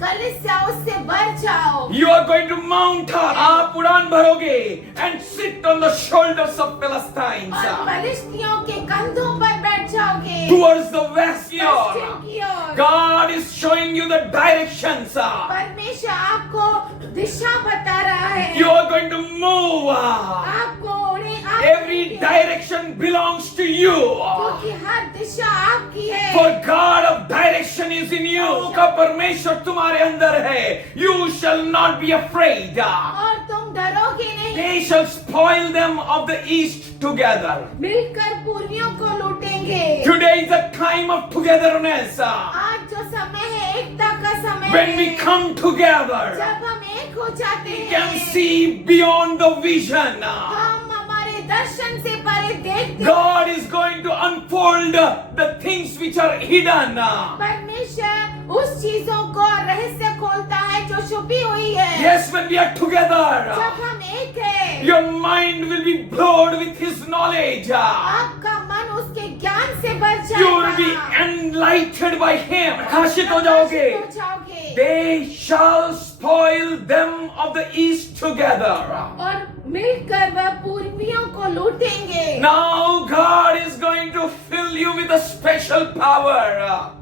कलीसिया उससे भर जाओ। You are going to mount up. आप उड़ान भरोगे and sit on the shoulders of Philistines. और फलिश्तियों के कंधों पर बैठ जाओगे। Towards the west. पश्चिम की ओर। God is showing you the directions. परमेश्वर आपको दिशा बता रहा है। You are going to move. आपको उन्हें Every direction belongs to you. क्योंकि हर दिशा आपकी है। For God of direction is in you. का परमेश्वर तुम्हारे अंदर है. You shall not be afraid. और तुम डरोगे नहीं नहीं, they shall spoil them of the east together. मिलकर पूर्वियों को लूटेंगे। Today is a time of togetherness. आज जो समय है एकता का समय When we है, come together, जब हम एक हो जाते we हैं, can see beyond the vision. हम हमारे दर्शन से परे देखते हैं। God is going to unfold the things which are hidden. परमेश्वर उस चीजों को रहस्य खोलता है जो छुपी हुई है। Yes, when we are together, जब हम एक है, your mind will be blowed with His knowledge. आपका मन उसके ज्ञान से भर You will be जाएगा। enlightened by Him. प्रकाशित हो जाओगे. प्रकाशित हो जाओगे। They shall spoil them of the east together. और मिलकर वह पूर्वियों को लूटेंगे। Now God is going to fill you with a special power.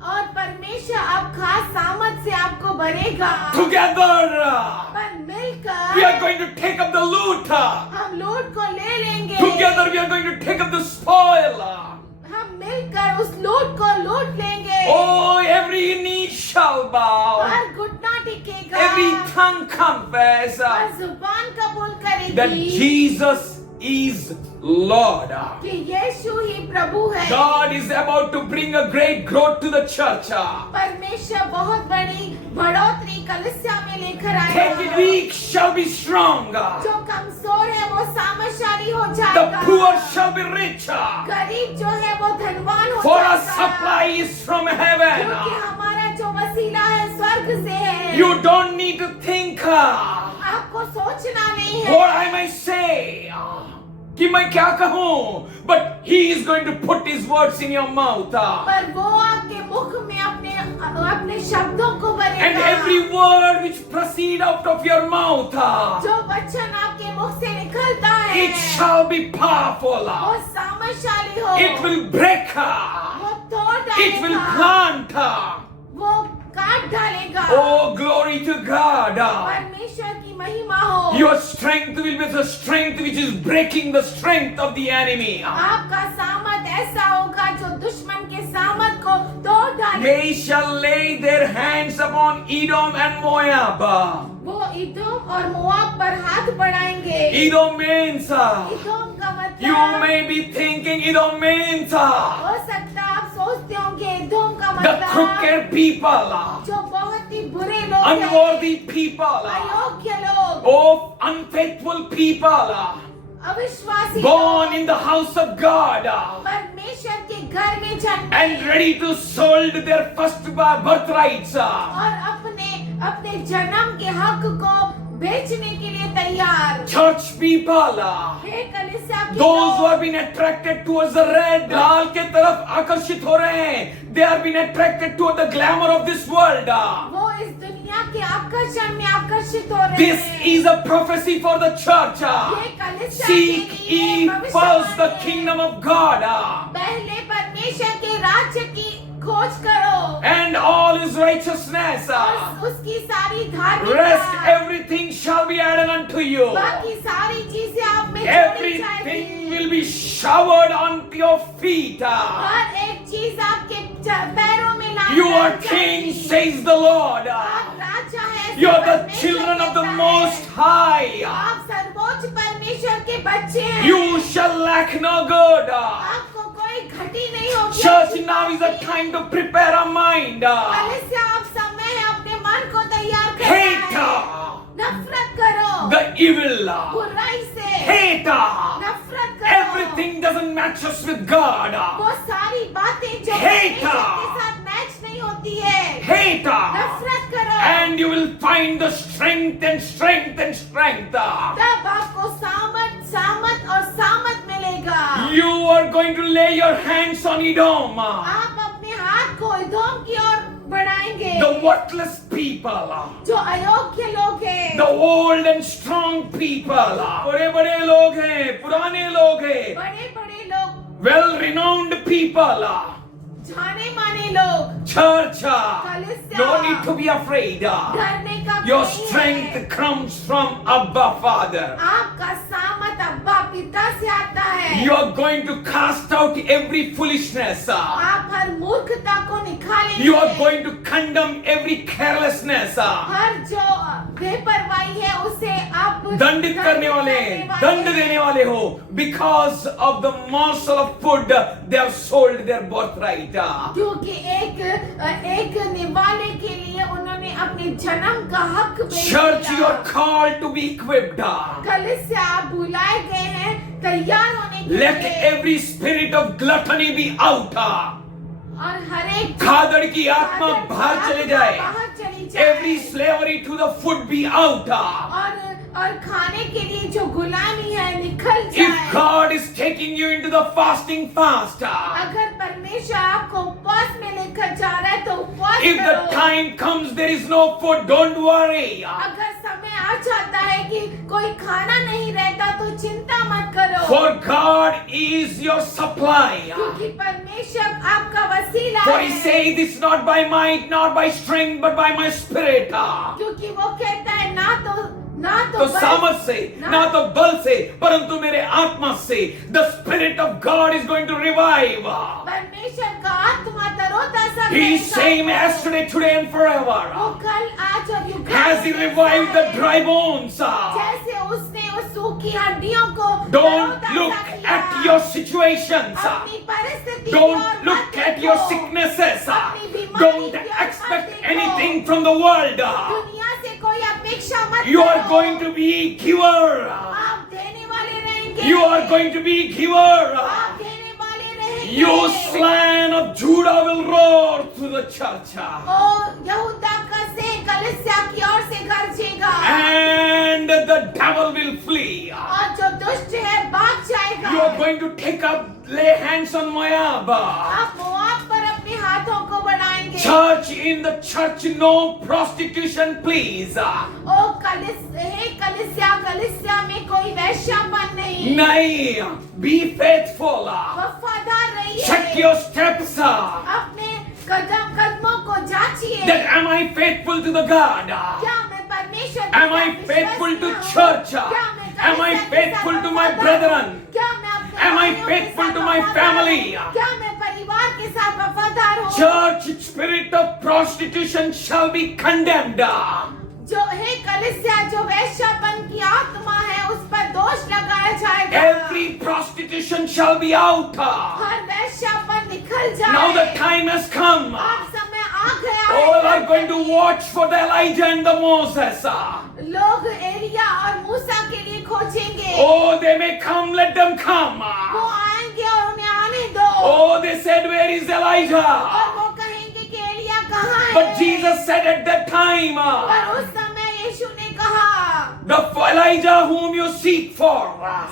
और परमेश्वर अब खास सामर्थ से आपको भरेगा। Together, पर मिलकर we are going to take up the loot. हम लूट को ले लेंगे। Together, we are going to take up the spoil. हम मिलकर उस लूट को लूट लेंगे। Oh, every knee shall bow, हर घुटना टिकेगा। every tongue confess और जुबान कबूल that करेगी Jesus is Lord. कि यीशु ही प्रभु है। God is about to bring a great growth to the church. परमेश्वर बहुत बड़ी बढ़ोतरी कलीसिया में लेकर The आएगा। weak shall be strong. जो कमजोर है वो सामर्थशाली हो The जाएगा। poor shall be rich. गरीब जो है वो धनवान हो For our जाएगा। supply is from heaven. क्योंकि हमारा जो वसीला है स्वर्ग से है। You don't need to think आपको सोचना नहीं है what I might say, कि मैं क्या कहूँ, but He is going to put His words in your mouth. पर वो आपके मुख में अपने शब्दों को भरेगा। And every word which proceed out of your mouth, जो वचन आपके मुख से निकलता है it shall be powerful. वो सामर्थशाली हो। It will break. वो तोड़ It will डालेगा। plant. वो काट डालेगा। Oh, glory to God. परमेश्वर की महिमा हो। Your strength will be the strength which is breaking the strength of the enemy. आपका सामर्थ ऐसा होगा जो दुश्मन के सामर्थ को तोड़ डालेगा। They shall lay their hands upon Edom and Moab. वो इदोम और मोआब पर हाथ बढ़ाएंगे। Edom means, इदोम का मतलब you may be thinking Edom means हो सकता है आप सोचते होंगे इदोम का the मतलब crooked people, जो बहुत ही बुरे लोग हैं, unworthy people, अयोग्य लोग, oh, unfaithful people, अविश्वासी born लोग, in the house of God परमेश्वर के घर में जन्मे and ready to sold their first birthrights. और अपने जन्म के हक को बेचने के लिए तैयार। Church people, हे कलीसिया के those who लोग, have been attracted towards the red, लाल के तरफ आकर्षित हो रहे हैं, they are been attracted toward the glamour of this world. वो इस दुनिया के आकर्षण में आकर्षित हो रहे This हैं। is a prophecy for the church. ये कलीसिया Seek के लिए ye first the भविष्यवाणी है। kingdom of God, पहले परमेश्वर के राज्य की खोज करो and all His righteousness. और उसकी सारी Rest, धार्मिकता, everything shall be added unto you. बाकी सारी चीजें आप में जोड़ी Everything जाएगी। will be showered onto your feet. हर एक चीज आपके पैरों में ला You are king, says the Lord. आप राजा हैं, You are the परमेश्वर children of the कहता है। Most High. आप सर्वोच्च परमेश्वर के बच्चे हैं। You shall lack no good. आपको कोई घटी नहीं होगी। Church, now is the time to prepare our mind. कलीसिया, अब समय है अपने मन को तैयार Hate करना है। नफरत करो the evil. बुराई से, Hate नफरत करो everything doesn't match us with God. वो सारी बातें जो Hate परमेश्वर के साथ मैच नहीं होती है। Hate, नफरत करो and you will find the strength and strength and strength. तब आपको सामर्थ और सामर्थ मिलेगा। You are going to lay your hands on Edom, आप अपने हाथ को इदोम की ओर बढ़ाएंगे। the worthless people, जो अयोग्य लोग हैं, the old and strong people. बड़े बड़े लोग हैं, पुराने लोग हैं, बड़े बड़े लोग, well renowned people. जाने माने लोग, Church, कलीसिया, no need to be afraid. डरने का Your नहीं है। strength comes from Abba Father. आपका सामर्थ अब्बा पिता से आता है। You are going to cast out every foolishness. आप हर मूर्खता को निकालेंगे। You are going to condemn every carelessness. हर जो बेपरवाही है उसे आप दंडित करने वाले, दंड देने वाले हो. Because of the morsel of food they have sold their birthright. क्योंकि एक निवाले के लिए उन्होंने अपने जन्म का हक बेच Church, you दिया। are called to be equipped. कलीसिया से आप बुलाए गए हैं तैयार होने के Let लिए। every spirit of gluttony be out. और हर एक खादड़ की आत्मा बाहर चले जाए. बाहर चली जाए। Every slavery to the food be out. और खाने के लिए जो गुलामी है निकल If जाए। God is taking you into the fasting fast, अगर परमेश्वर आपको उपवास में लेकर जा रहा है तो उपवास if the करो। time comes there is no food, don't worry. अगर समय आ जाता है कि कोई खाना नहीं रहता तो चिंता मत करो। For God is your supply. क्योंकि परमेश्वर आपका वसीला For he है। says this not by might, not by strength, but by my spirit. क्योंकि वो कहता है ना तो तो बल- सामर्थ से, ना तो बल से, परंतु मेरे आत्मा से. The spirit of God is going to revive. परमेश्वर का आत्मा तरोताजा He is करेगा। same yesterday, today and वो forever. कल आज और युग Has he revived the dry bones? जैसे उसने उस सूखी हड्डियों को Don't तरोताजा look किया। at your situations. अपनी परिस्थिति की Don't ओर look मत at your देखो। sicknesses. अपनी बीमारी Don't की ओर मत expect देखो। anything from the world. दुनिया से कोई अपेक्षा मत You are करो। going to be giver. आप देने वाले रहेंगे। You are going to be giver. आप देने वाले रहेंगे। You slan of Judah will roar through the church. ओ यहूदा का से कलीसिया की ओर से गरजेगा। And the devil will flee. और जो दुष्ट है भाग जाएगा। You are going to take up, lay hands on Moab. आप मोआब पर अपने हाथों को बढ़ाएंगे। Church, in the church, no prostitution, please. ओ कलीसिया में कोई वैश्यापन नहीं। नहीं, be faithful. वफादार रहिए। Check your steps. अपने कदमों को जांचिए। That am I faithful to the God? क्या मैं परमेश्वर के Am I साथ faithful to विश्वसनीय हूँ? church? क्या मैं Am I कलीसिया के faithful साथ to my वफादार brethren? हूँ? क्या मैं अपने Am I भाइयों के faithful साथ to my वफादार family? हूँ? क्या मैं परिवार के साथ वफादार हूँ? Church, spirit of prostitution shall be condemned. जो है कलीसिया जो वैश्यापन की आत्मा है उस पर दोष लगाया जाएगा। Every prostitution shall be out. हर वैश्यापन निकल जाए। Now the time has come. अब समय आ गया है। All are going to watch for the Elijah and the Moses. लोग एलिया और मूसा के लिए खोजेंगे। Oh, they may come, let them come. वो आएंगे और उन्हें आने दो। Oh, they said, where is Elijah? और वो कहेंगे कि एलिया कहाँ है? But Jesus said at that time, पर उस समय यीशु ने कहा, the Elijah whom you seek for,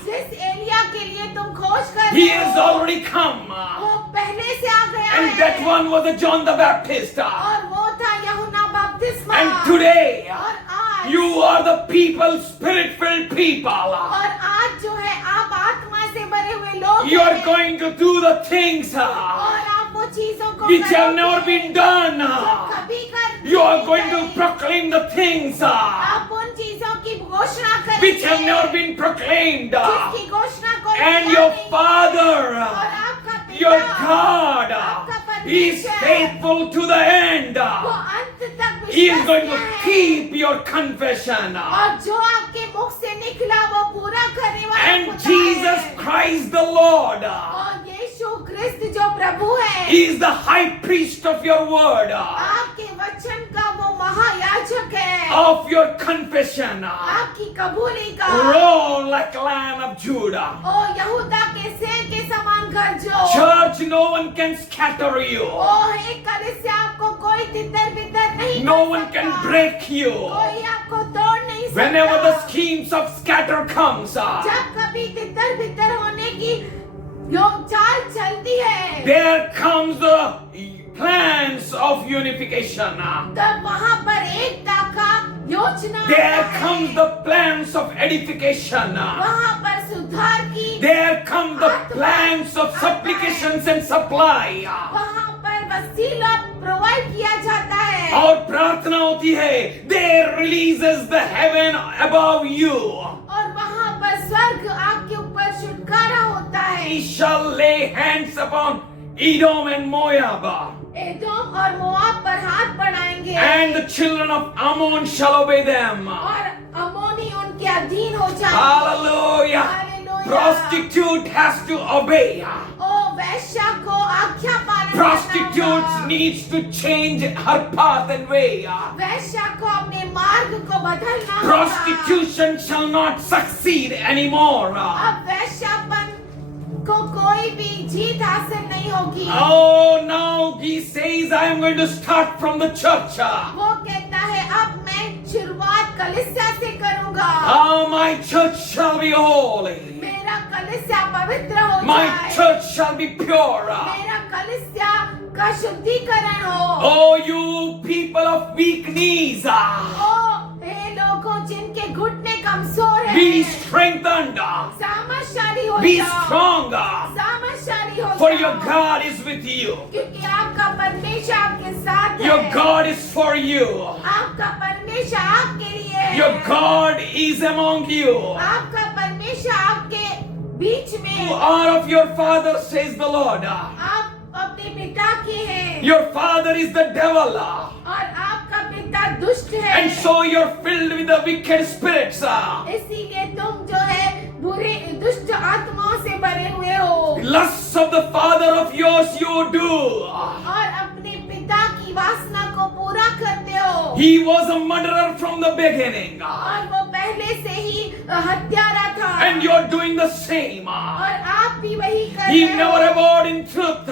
जिस एलिया के लिए तुम खोज कर he रहे has हो, already come. वो पहले से आ गया And है। that one was the John the Baptist. और वो था यूहन्ना बपतिस्मा। And today, और आज you are the people, spirit-filled people. और आज जो है आप आत्मा से भरे हुए लोग You are हैं। going to do the things और आप वो चीजों को which have करोगे never been done. जो कभी कर You are नहीं going to गई। proclaim the things आप उन चीजों की घोषणा करेंगे which have never been proclaimed. जिसकी घोषणा कोई And किया your नहीं है। Father, और आपका पिता, your God, आपका is परमेश्वर, faithful to the end. वो अंत तक He is going to विश्वसनीय है। keep your confession. और जो आपके मुख से निकला वो पूरा करने वाला And खुदा Jesus है। Christ the Lord और यीशु ख्रिस्त जो प्रभु है is the high priest of your word, आपके वचन का वो महायाजक है of your confession. आपकी कबूली का Roar like Lion of Judah. ओ यहूदा के शेर के समान गरजो Church, no one can scatter you. ओ हे कलीसिया आपको कोई तितर बितर नहीं No कर one can सकता। break you. कोई आपको तोड़ नहीं सकता Whenever the schemes of scatter comes, जब कभी तितर बितर होने की जो चाल चलती है there comes the plans of unification. तब वहाँ पर एकता का योजना There आता है। comes the plans of edification. वहाँ पर सुधार की There come the plans of supplications and supply. वहाँ पर वसीला प्रोवाइड किया जाता है और प्रार्थना होती है. There releases the heaven above you. और वहाँ पर स्वर्ग आपके ऊपर छुटकारा होता है He shall lay hands upon Edom and Moab. Edom और मोआब पर हाथ बढ़ाएंगे and the children of Ammon shall obey them. और अम्मोनी उनके अधीन हो जाएंगे। Hallelujah. Hallelujah. Prostitute has to obey. ओ वैश्या को आज्ञा पालन करना Prostitute होगा। needs to change her path and way. वैश्या को अपने मार्ग को बदलना होगा। Prostitution shall not succeed anymore. अब वैश्यापन को कोई भी जीत हासिल नहीं होगी। Oh, now he says, I am going to start from the church. वो कहता है अब मैं शुरुआत कलीसिया से करूंगा। Oh, my church shall be holy. मेरा कलीसिया पवित्र हो My जाए। church shall be pure. मेरा कलीसिया का शुद्धिकरण हो। Oh, you people of weak knees, ओ हे लोगों जिनके घुटने कमजोर हैं, be strengthened, सामर्थशाली हो be जाओ। strong, सामर्थशाली हो for जाओ। your God is with you. क्योंकि आपका परमेश्वर आपके साथ है। Your God is for you. आपका परमेश्वर आपके लिए है। Your God is among you. आपका परमेश्वर आपके बीच में You है। are of your father, says the Lord. आप अपने पिता के हैं Your father is the devil. और आपका पिता दुष्ट है। And so you're filled with the wicked spirits. इसीलिए तुम जो है बुरे दुष्ट आत्माओं से भरे हुए हो Lusts of the father of yours you do. और अपने पिता की वासना को पूरा करते हो। He was a murderer from the beginning. और वो पहले से ही हत्यारा था। And you're doing the same. और आप भी वही कर He रहे हो। never abode in truth.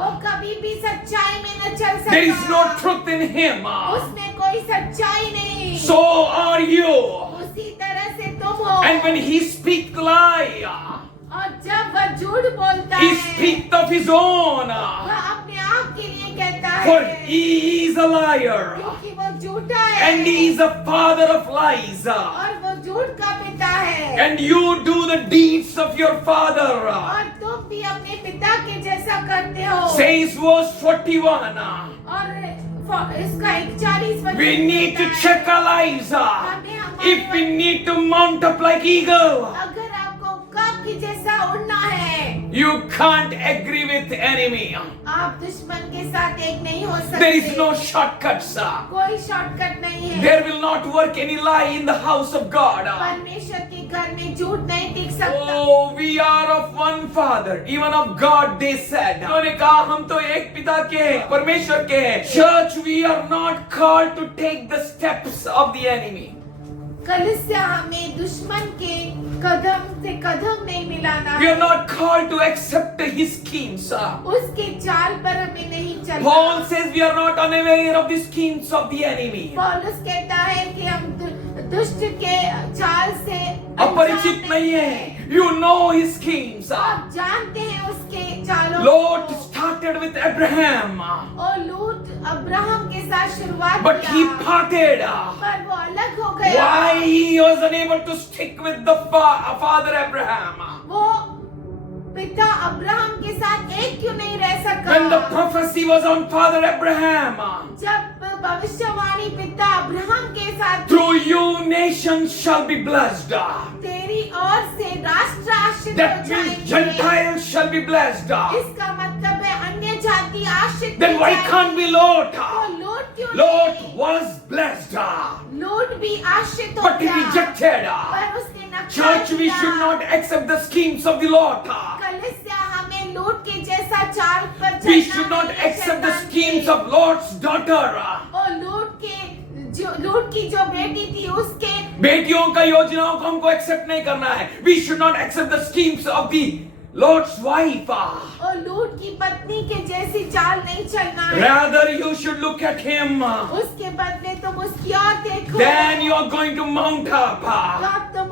वो कभी भी सच्चाई में न चल सकता। There is no truth in him. उसमें कोई सच्चाई नहीं। So are you. उसी तरह से तुम हो। And when he speaks lie, और जब वह झूठ बोलता he है speaks of his own. वह अपने आप के लिए कहता For है he is a liar. क्योंकि वो झूठा है And he is a father of lies. और वो झूठ का पिता है। And you do the deeds of your father. और तुम भी अपने पिता के जैसा करते हो। Says verse 41. और इसका 41 We need to check our lives. If we need to mount up like eagle, अगर आपको कब की जैसा उड़ना है you can't agree with enemy. आप दुश्मन के साथ एक नहीं हो सकते। There is no shortcuts. कोई शॉर्टकट नहीं है। There will not work any lie in the house of God. परमेश्वर के घर में झूठ नहीं टिक सकता। Oh, we are of one father, even of God, they said. उन्होंने कहा हम तो एक पिता के हैं, परमेश्वर के हैं। Church, we are not called to take the steps of the enemy. कलीसिया हमें दुश्मन के कदम से कदम नहीं मिलाना We are है। not called to accept his schemes. उसके चाल पर हमें नहीं चलना। Paul says we are not unaware of the schemes of the enemy. पौलुस कहता है कि हम दुष्ट के चाल से अपरिचित अनजान नहीं है. You know his schemes. आप जानते हैं उसके चालों Lot को। started with Abraham, और लूत अब्राहम के साथ शुरुआत but he किया parted. पर वो अलग हो गया। Why he was unable to stick with the father Abraham? वो पिता अब्राहम के साथ एक क्यों नहीं रह सका? When the prophecy was on father Abraham, जब भविष्यवाणी पिता अब्राहम के साथ through you nations shall be blessed. तेरी ओर से राष्ट्र आश्रित हो That means जाएंगे। Gentiles shall be blessed. इसका मतलब है अन्य जाति आश्रित Then हो why जाएंगी। can't we Lot? तो लूट क्यों Lot नहीं? was blessed, लूट भी आश्रित हो but he गया rejected. पर उसने नकार Church, we दिया। should not accept the schemes of the Lot. कलीसिया हमें लूट के जैसा चाल पर We चलना should not नहीं है accept the शैतान schemes की। of Lot's daughter. और लूट की जो बेटी थी उसके बेटियों का योजनाओं को हमको एक्सेप्ट नहीं करना है. We should not accept the schemes of the Lot's wife. और लूट की पत्नी के जैसी चाल नहीं चलना है। Rather, you should look at him. उसके बदले तुम उसकी ओर देखो। Then you are going to mount up. तब तुम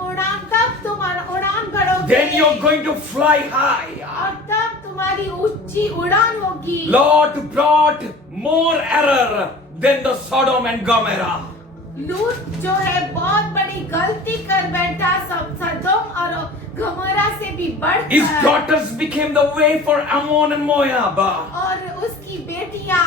उड़ान भरोगे। Then you are going to fly high. और तब तुम्हारी ऊंची उड़ान होगी। Lot brought more error than the Sodom and Gomorrah. लूट जो है बहुत बड़ी गलती कर बैठा सदोम और गमोरा से भी His बढ़कर। daughters became the way for Ammon and Moab. और उसकी बेटियां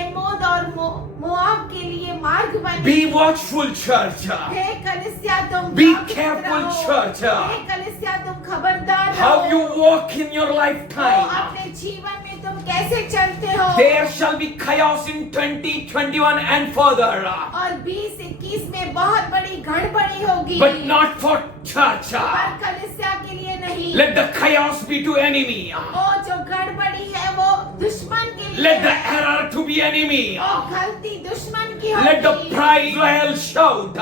एमोद और मोआब के लिए मार्ग बनी। Be watchful, church. हे कलीसिया तुम Be जागृत careful, रहो। church. हे कलीसिया तुम खबरदार How रहो। you walk in your तो lifetime. अपने जीवन में तुम कैसे चलते हो। There shall be chaos in 2021 and further. और 2021 में बहुत बड़ी गड़बड़ी होगी। But not for church. पर कलीसिया के लिए नहीं। Let the chaos be to enemy. वो जो गड़बड़ी है वो दुश्मन के लिए Let the है। error to be enemy. वो गलती दुश्मन की Let the होगी। pride Israel shout.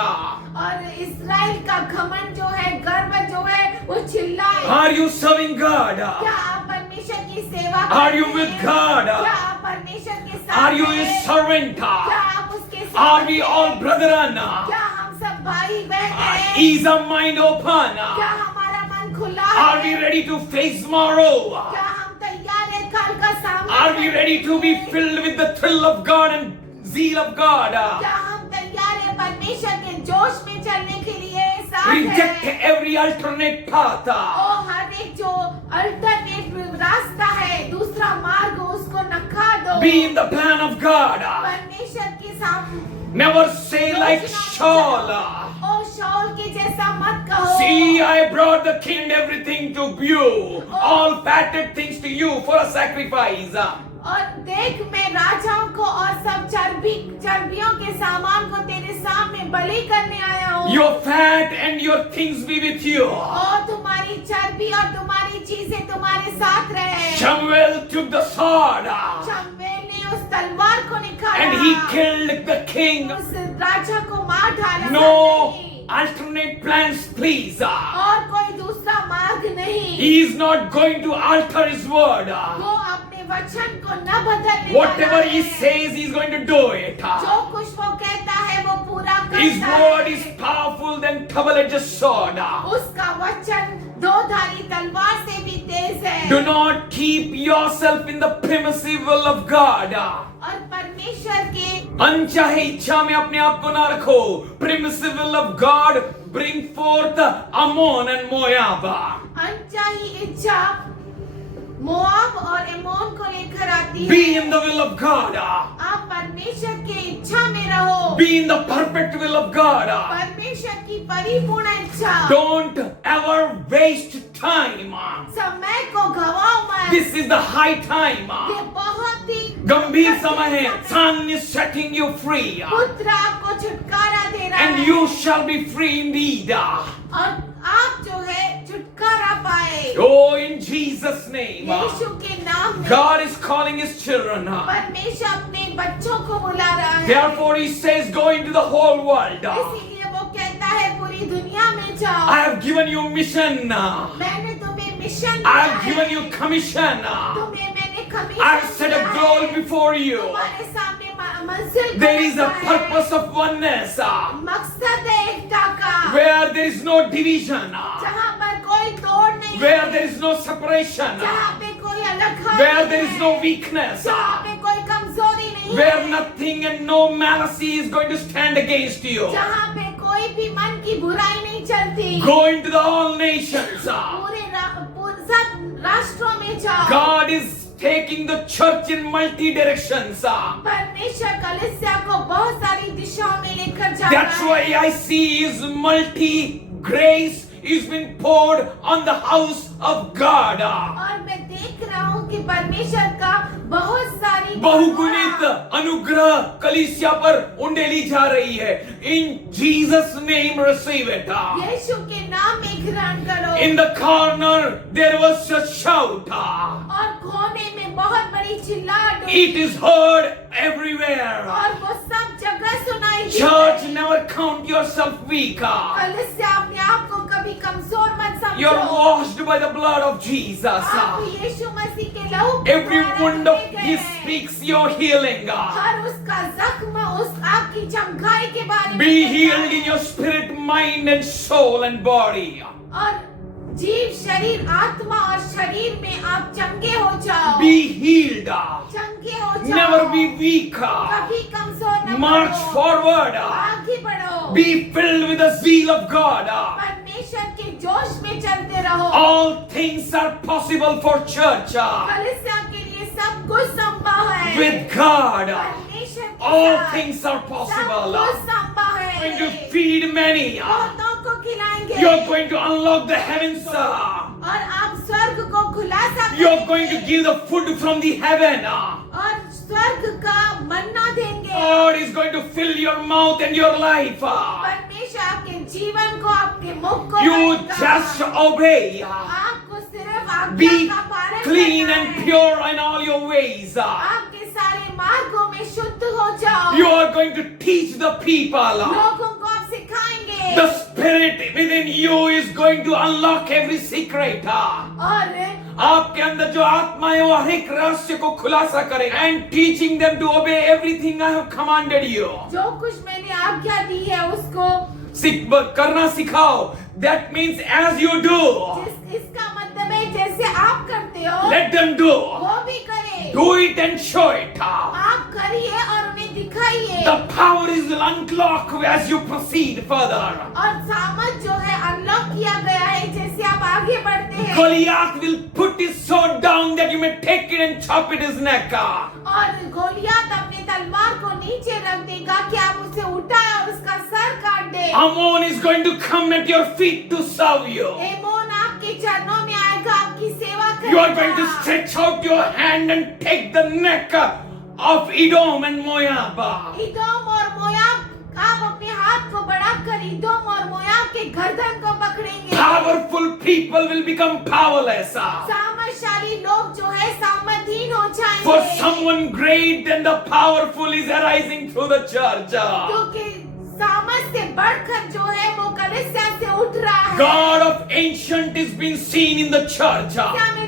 और इस्राएल का घमंड जो है, गर्व जो है, वो चिल्लाए। Are you serving God? क्या आप परमेश्वर की सेवा Are you करते with हैं? God? क्या आप परमेश्वर के साथ Are you हैं? his servant? क्या आप उसके साथ Are we हैं? all brethren? क्या हम सब भाई बहन हैं? Is our mind open? क्या हमारा मन खुला है? Are we ready to face tomorrow? क्या हम तैयार हैं कल का सामना Are we करने ready के to be लिए? filled with the thrill of God and zeal of God? क्या हम तैयार हैं परमेश्वर के जोश में चलने के लिए? साथ Reject हैं। every alternate path. ओ हर एक जो अल्टरनेट रास्ता है, दूसरा मार्ग, उसको नखा दो। Be in the plan of God. परमेश्वर के सामने Never say like Saul. ओ शाऊल के जैसा मत कहो। See, I brought the king and everything to you, all fatted things to you for a sacrifice. और देख मैं राजाओं को और सब चर्बियों के सामान को तेरे सामने बलि करने आया हूँ। Your fat and your things be with you. और तुम्हारी चर्बी और तुम्हारी चीजें तुम्हारे साथ रहे। Samuel took the sword शमूएल ने उस तलवार को निकाला and he killed the king. उस राजा को मार डाला। No नहीं। alternate plans, please. और कोई दूसरा मार्ग नहीं। He is not going to alter his word. वो अपने वचन को न बदलने Whatever वाला he है। says, he's going to do it. जो कुछ वो कहता है वो पूरा His करता word है। is powerful than double-edged sword. उसका वचन दो धारी तलवार से भी तेज है। Do not keep yourself in the permissive will of God. और परमेश्वर के अनचाहे इच्छा में अपने आप को ना रखो. Permissive will of God bring forth Ammon and Moab. अनचाही इच्छा मोआब और एमोन को लेकर आती है। Be in the will of God. आप परमेश्वर के इच्छा में रहो। Be in the perfect will of God. परमेश्वर की परिपूर्ण इच्छा। Don't ever waste time. समय को गवाओ मत। This is the high time. ये बहुत ही गंभीर समय है. Son is setting you free. पुत्र आपको छुटकारा दे रहा And है। you shall be free indeed. और आप जो है छुटकारा पाए। Oh, in Jesus' name. यीशु के नाम में God is calling his children. परमेश्वर अपने बच्चों को बुला रहा है। Therefore he says, go into the whole world. इसीलिए वो कहता है पूरी दुनिया में जाओ। I have given you mission. मैंने तुम्हें मिशन I दिया have given है। you commission. तुम्हें मैंने commission I have set a दिया goal है। before you. तुम्हारे सामने मंजिल को There is a रखा है। purpose of oneness. मकसद है एकता का। Where there is no division. जहाँ पर कोई तोड़ नहीं Where है। there is no separation. जहाँ पे कोई अलग हाथ Where नहीं there is है। no weakness. जहाँ पे कोई कमजोरी नहीं Where है। nothing and no malice is going to stand against you. जहाँ पे कोई भी मन की बुराई नहीं चलती। Go into the all nations. सब राष्ट्रों में जाओ। God is taking the church in multi directions. परमेश्वर कलीसिया को बहुत सारी दिशाओं में लेकर जा रहा That's है। why I see his multi grace is been poured on the house of God. और मैं देख रहा हूँ कि परमेश्वर का बहुत सारी बहुगुणित अनुग्रह कलीसिया पर उंडेली जा रही है. In Jesus' name receive it. यीशु के नाम में ग्रहण करो। In the corner there was a shout. और कोने में बहुत बड़ी चिल्लाहट हुई। It is heard everywhere. और वो सब जगह सुनाई दी। Church, never count yourself weak. कलीसिया अपने आप को कभी कमजोर मत समझो। You're washed by the blood of Jesus. आप यीशु मसीह के लहू के Every द्वारा wound of धुले गए He हैं। speaks your healing. हर उसका जख्म उस आपकी चमकाई के बारे में Be कहता healed है। in your spirit, mind, and soul and body. और जीव शरीर आत्मा और शरीर में आप चंगे हो जाओ। Be healed. चंगे हो जाओ। Never be weak. कभी कमजोर न March बनो। forward. आगे बढ़ो। Be filled with the zeal of God. परमेश्वर के जोश में चलते रहो। All things are possible for church. कलीसिया के लिए सब कुछ संभव है। With God, परमेश्वर के all साथ things are सब possible. कुछ संभव है। Going to feed many. बहुतों को खिलाएंगे। You're going to unlock the heavens. और आप स्वर्ग को खुला सकते You're going to give the food from the heaven. और स्वर्ग का मन्ना देंगे। God is going to fill your mouth and your life. परमेश्वर आपके जीवन को, आपके मुख को You भरेगा। just obey. आपको सिर्फ आज्ञा Be का पालन clean करना and है। pure in all your ways. आपके सारे मार्गों में शुद्ध हो जाओ। You are going to teach the people. लोगों को आप सिखाएंगे। The spirit within you is going to unlock every secret. और आपके अंदर जो आत्मा है वो हर एक रहस्य को खुलासा करे and teaching them to obey everything I have commanded you. जो कुछ मैंने आज्ञा दी है उसको करना सिखाओ. That means as you do, इसका मतलब है जैसे आप करते हो let them do. वो भी करें। Do it and show it. आप करिए और उन्हें दिखाइए। The power is unlocked as you proceed further. और सामर्थ जो है अनलॉक किया गया है जैसे आप आगे बढ़ते हैं। Goliath will put his sword down that you may take it and chop it his neck. और गोलियत अपने तलवार को नीचे रख देगा कि आप उसे उठाए और उसका सर काट दे। Ammon is going to come at your feet to serve you. एमोन आपके चरणों में आएगा, आपकी सेवा You are going to करेगा। stretch out your hand and take the neck of Edom and Moab. इदोम और मोयाब, आप अपने हाथ को बढ़ाकर इदोम और मोयाब के गर्दन को पकड़ेंगे। Powerful people will become powerless. सामर्थशाली लोग जो है सामर्थहीन हो जाएंगे। For someone great than the powerful is arising through the church. क्योंकि सामर्थ से बढ़कर जो है वो कलीसिया से उठ रहा है। God of ancient is being seen in the church.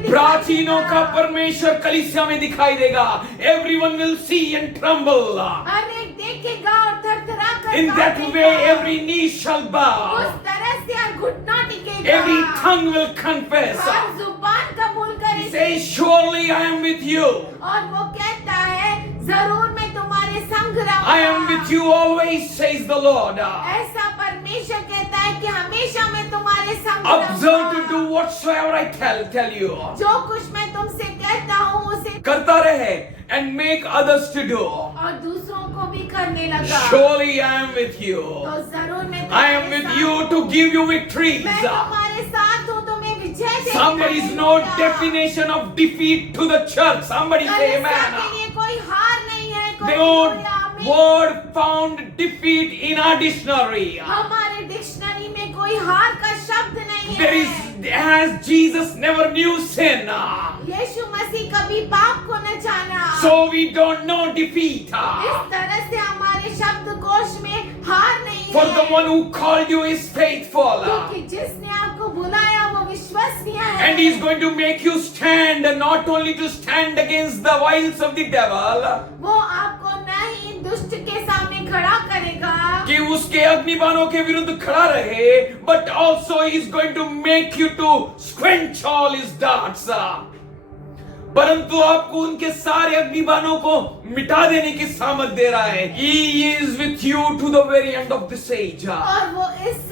प्राचीनों का परमेश्वर कलीसिया में दिखाई देगा. Everyone will see and tremble. अनेक देखेगा और थरथरा कर In that कांपेगा। way every knee shall bow. उस तरह से हर घुटना टिकेगा। Every tongue will confess. हर जुबान कबूल करेगी। Say, surely I am with you. और वो कहता है जरूर मैं तुम्हारे संग रहूंगा। I am with you always, says the Lord. ऐसा परमेश्वर कहता है कि हमेशा मैं तुम्हारे संग Observe to रहूंगा। do whatsoever I tell you. जो कुछ मैं तुमसे कहता हूँ उसे करता रहे and make others to do. और दूसरों को भी करने लगा। Surely I am with you. तो जरूर मैं I am with you to give you victories. मैं तुम्हारे साथ हूँ, तुम्हें विजय देने Somebody is no definition of defeat to the church. Somebody say के amen. लिए कोई हार नहीं है, कोई The old कोई आमीन। word found defeat in our dictionary. हमारे डिक्शनरी में कोई हार का शब्द नहीं There है। is, as Jesus never knew sin, यीशु मसीह कभी पाप को न जाना। so we don't know defeat. इस तरह से हमारे शब्दकोश में हार नहीं For है। the one who called you is faithful. क्योंकि जिसने आपको बुलाया वो विश्वसनीय है। And he's going to make you stand, and not only to stand against the wiles of the devil, वो आपको न ही दुष्ट के सामने खड़ा करेगा कि उसके अग्निबाणों के विरुद्ध खड़ा रहे, but also he's going to make you to quench all his darts. परंतु आपको उनके सारे अग्निबाणों को मिटा देने की सामर्थ दे रहा है. He is with you to the very end of this age. और वो इस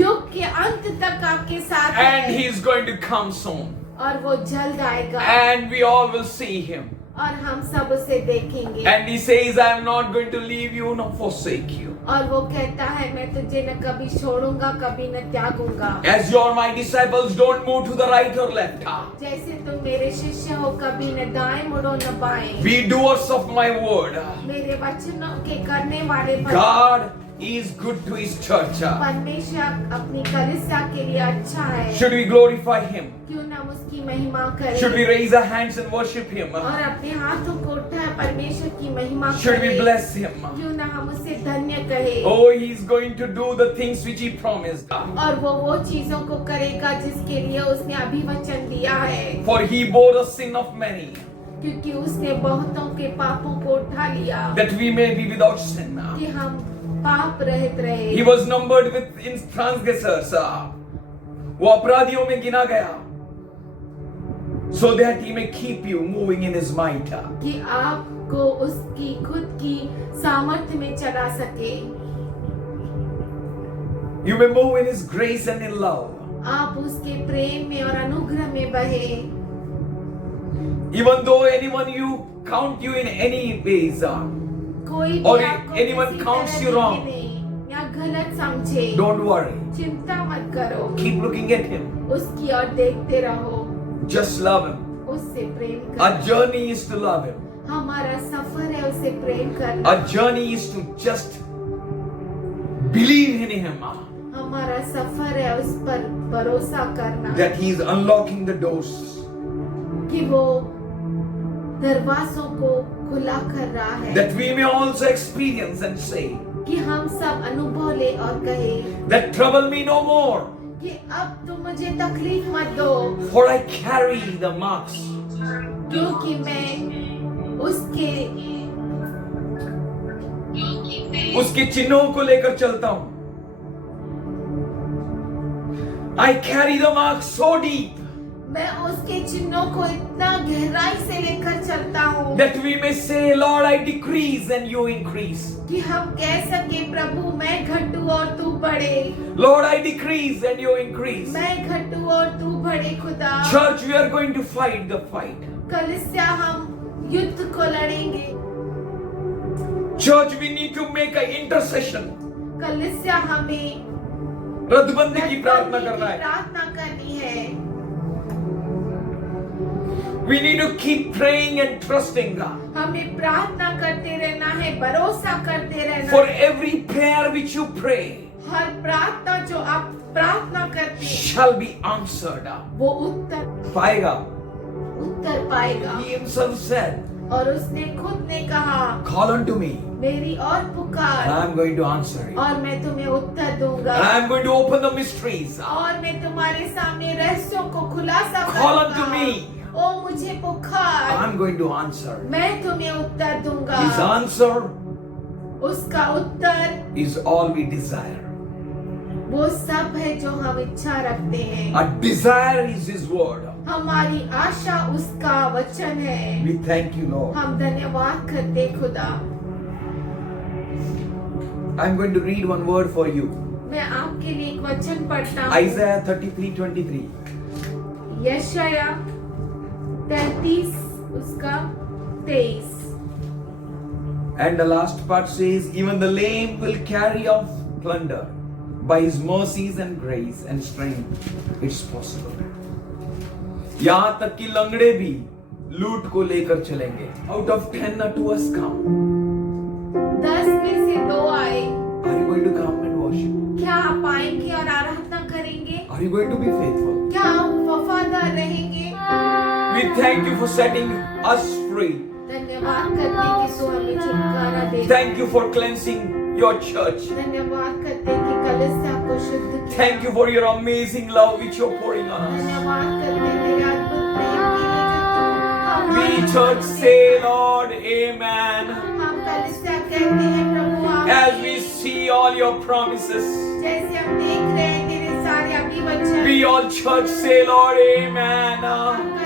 युग के अंत तक आपके साथ And है। he is going to come soon. और वो जल्द आएगा And we all will see him. और हम सब उसे देखेंगे। And he says, I am not going to leave you nor forsake you. और वो कहता है मैं तुझे न कभी छोड़ूंगा कभी न त्यागूंगा। As you are my disciples, don't move to the right or left. जैसे तुम मेरे शिष्य हो कभी न दाएं मुड़ो न बाएं। Be doers of my word. मेरे वचनों के करने वाले God is good to his church. परमेश्वर अपनी कलीसिया के लिए अच्छा है। Should we glorify him? क्यों न उसकी महिमा करें। Should we raise our hands and worship him? और अपने हाथों को उठाए परमेश्वर की महिमा Should we करें। bless him? क्यों न हम उसे धन्य कहें। Oh, he is going to do the things which he promised. और वो चीजों को करेगा जिसके लिए उसने अभिवचन दिया है। For he bore the sin of many, क्योंकि उसने बहुतों के पापों को उठा लिया that we may be without sin. कि हम पाप रहित रहे। He was numbered with in transgressors. वो अपराधियों में गिना गया. So that he may keep you moving in his might. कि आपको उसकी खुद की सामर्थ्य में चला सके। You may move in his grace and in love. आप उसके प्रेम में और अनुग्रह में बहे। Even though anyone you count you in any ways, कोई Or भी आपको anyone किसी counts तरह you wrong. देखे या गलत समझे, don't worry. चिंता मत करो। Keep looking at him. उसकी ओर देखते रहो। Just love Him. उससे प्रेम Our करना। journey is to love Him. हमारा सफर है उसे प्रेम करना। Our journey is to just believe in Him. हमारा सफर है उस पर भरोसा करना That He is unlocking the doors. कि वो दरवाजों को खुला कर रहा है, That we may also experience and say कि हम सब अनुभव ले और कहे that trouble me no more. कि अब तुम मुझे तकलीफ मत दो, For I carry the marks. क्योंकि मैं उसके चिन्हों को लेकर चलता हूं. I carry the marks so deep मैं उसके चिन्हों को इतना गहराई से लेकर चलता हूँ that we may say, Lord, I decrease and you increase. कि हम कह सके प्रभु मैं घटूं और तू बढ़े, Lord, I decrease and you increase. मैं घटूं और तू बढ़े खुदा। Church, we are going to fight the fight. कलीसिया हम युद्ध को लड़ेंगे। Church, we need to make an intercession. कलीसिया हमें रद्दबंदी की प्रार्थना करना है. प्रार्थना करनी है। We need to keep praying and trusting God. हमें प्रार्थना करते रहना है, भरोसा करते रहना For है। every prayer which you pray हर प्रार्थना जो आप प्रार्थना करते हैं shall be answered. वो उत्तर पाएगा. पाएगा। He himself said, और उसने खुद ने कहा call unto me मेरी और and पुकार I am going to answer you. और मैं तुम्हें उत्तर दूंगा And I am going to open the mysteries. और मैं तुम्हारे सामने रहस्यों को खुलासा Call unto करूंगा। me. ओ मुझे पुकार, I am going to answer. मैं तुम्हें उत्तर दूंगा। His answer उसका उत्तर is all we desire. वो सब है जो हम इच्छा रखते हैं। Our desire is His word. हमारी आशा उसका वचन है। We thank you, Lord. हम धन्यवाद करते खुदा। I am going to read one word for you. मैं आपके लिए एक वचन पढ़ता हूँ। Isaiah 33:23. यशाया 33 उसका 23। And the last part says, even the lame will carry off plunder. By His mercies and grace and strength, it's possible. यहाँ तक कि लंगड़े भी लूट को लेकर चलेंगे. Out of 10 not 2 has come. 10 में से 2 आए। Are you going to come and worship? क्या आप आएंगे और आराधना करेंगे? Are you going to be faithful? क्या आप वफादार रहेंगे? We thank you for setting us free. धन्यवाद करते कि तू हमें छुटकारा दे। Thank you for cleansing your church. धन्यवाद करते कि कलीसिया को शुद्ध किया। Thank you for your amazing love which you're pouring on us. धन्यवाद करते तेरे अद्भुत प्रेम के लिए जो तू We हमारे church सामने- say, Lord, Amen. हम कलीसिया कहते हैं प्रभु As आमीन। we see all your promises, जैसे हम देख रहे हैं तेरे सारे अभिवचन, we all church say, Lord, Amen. हम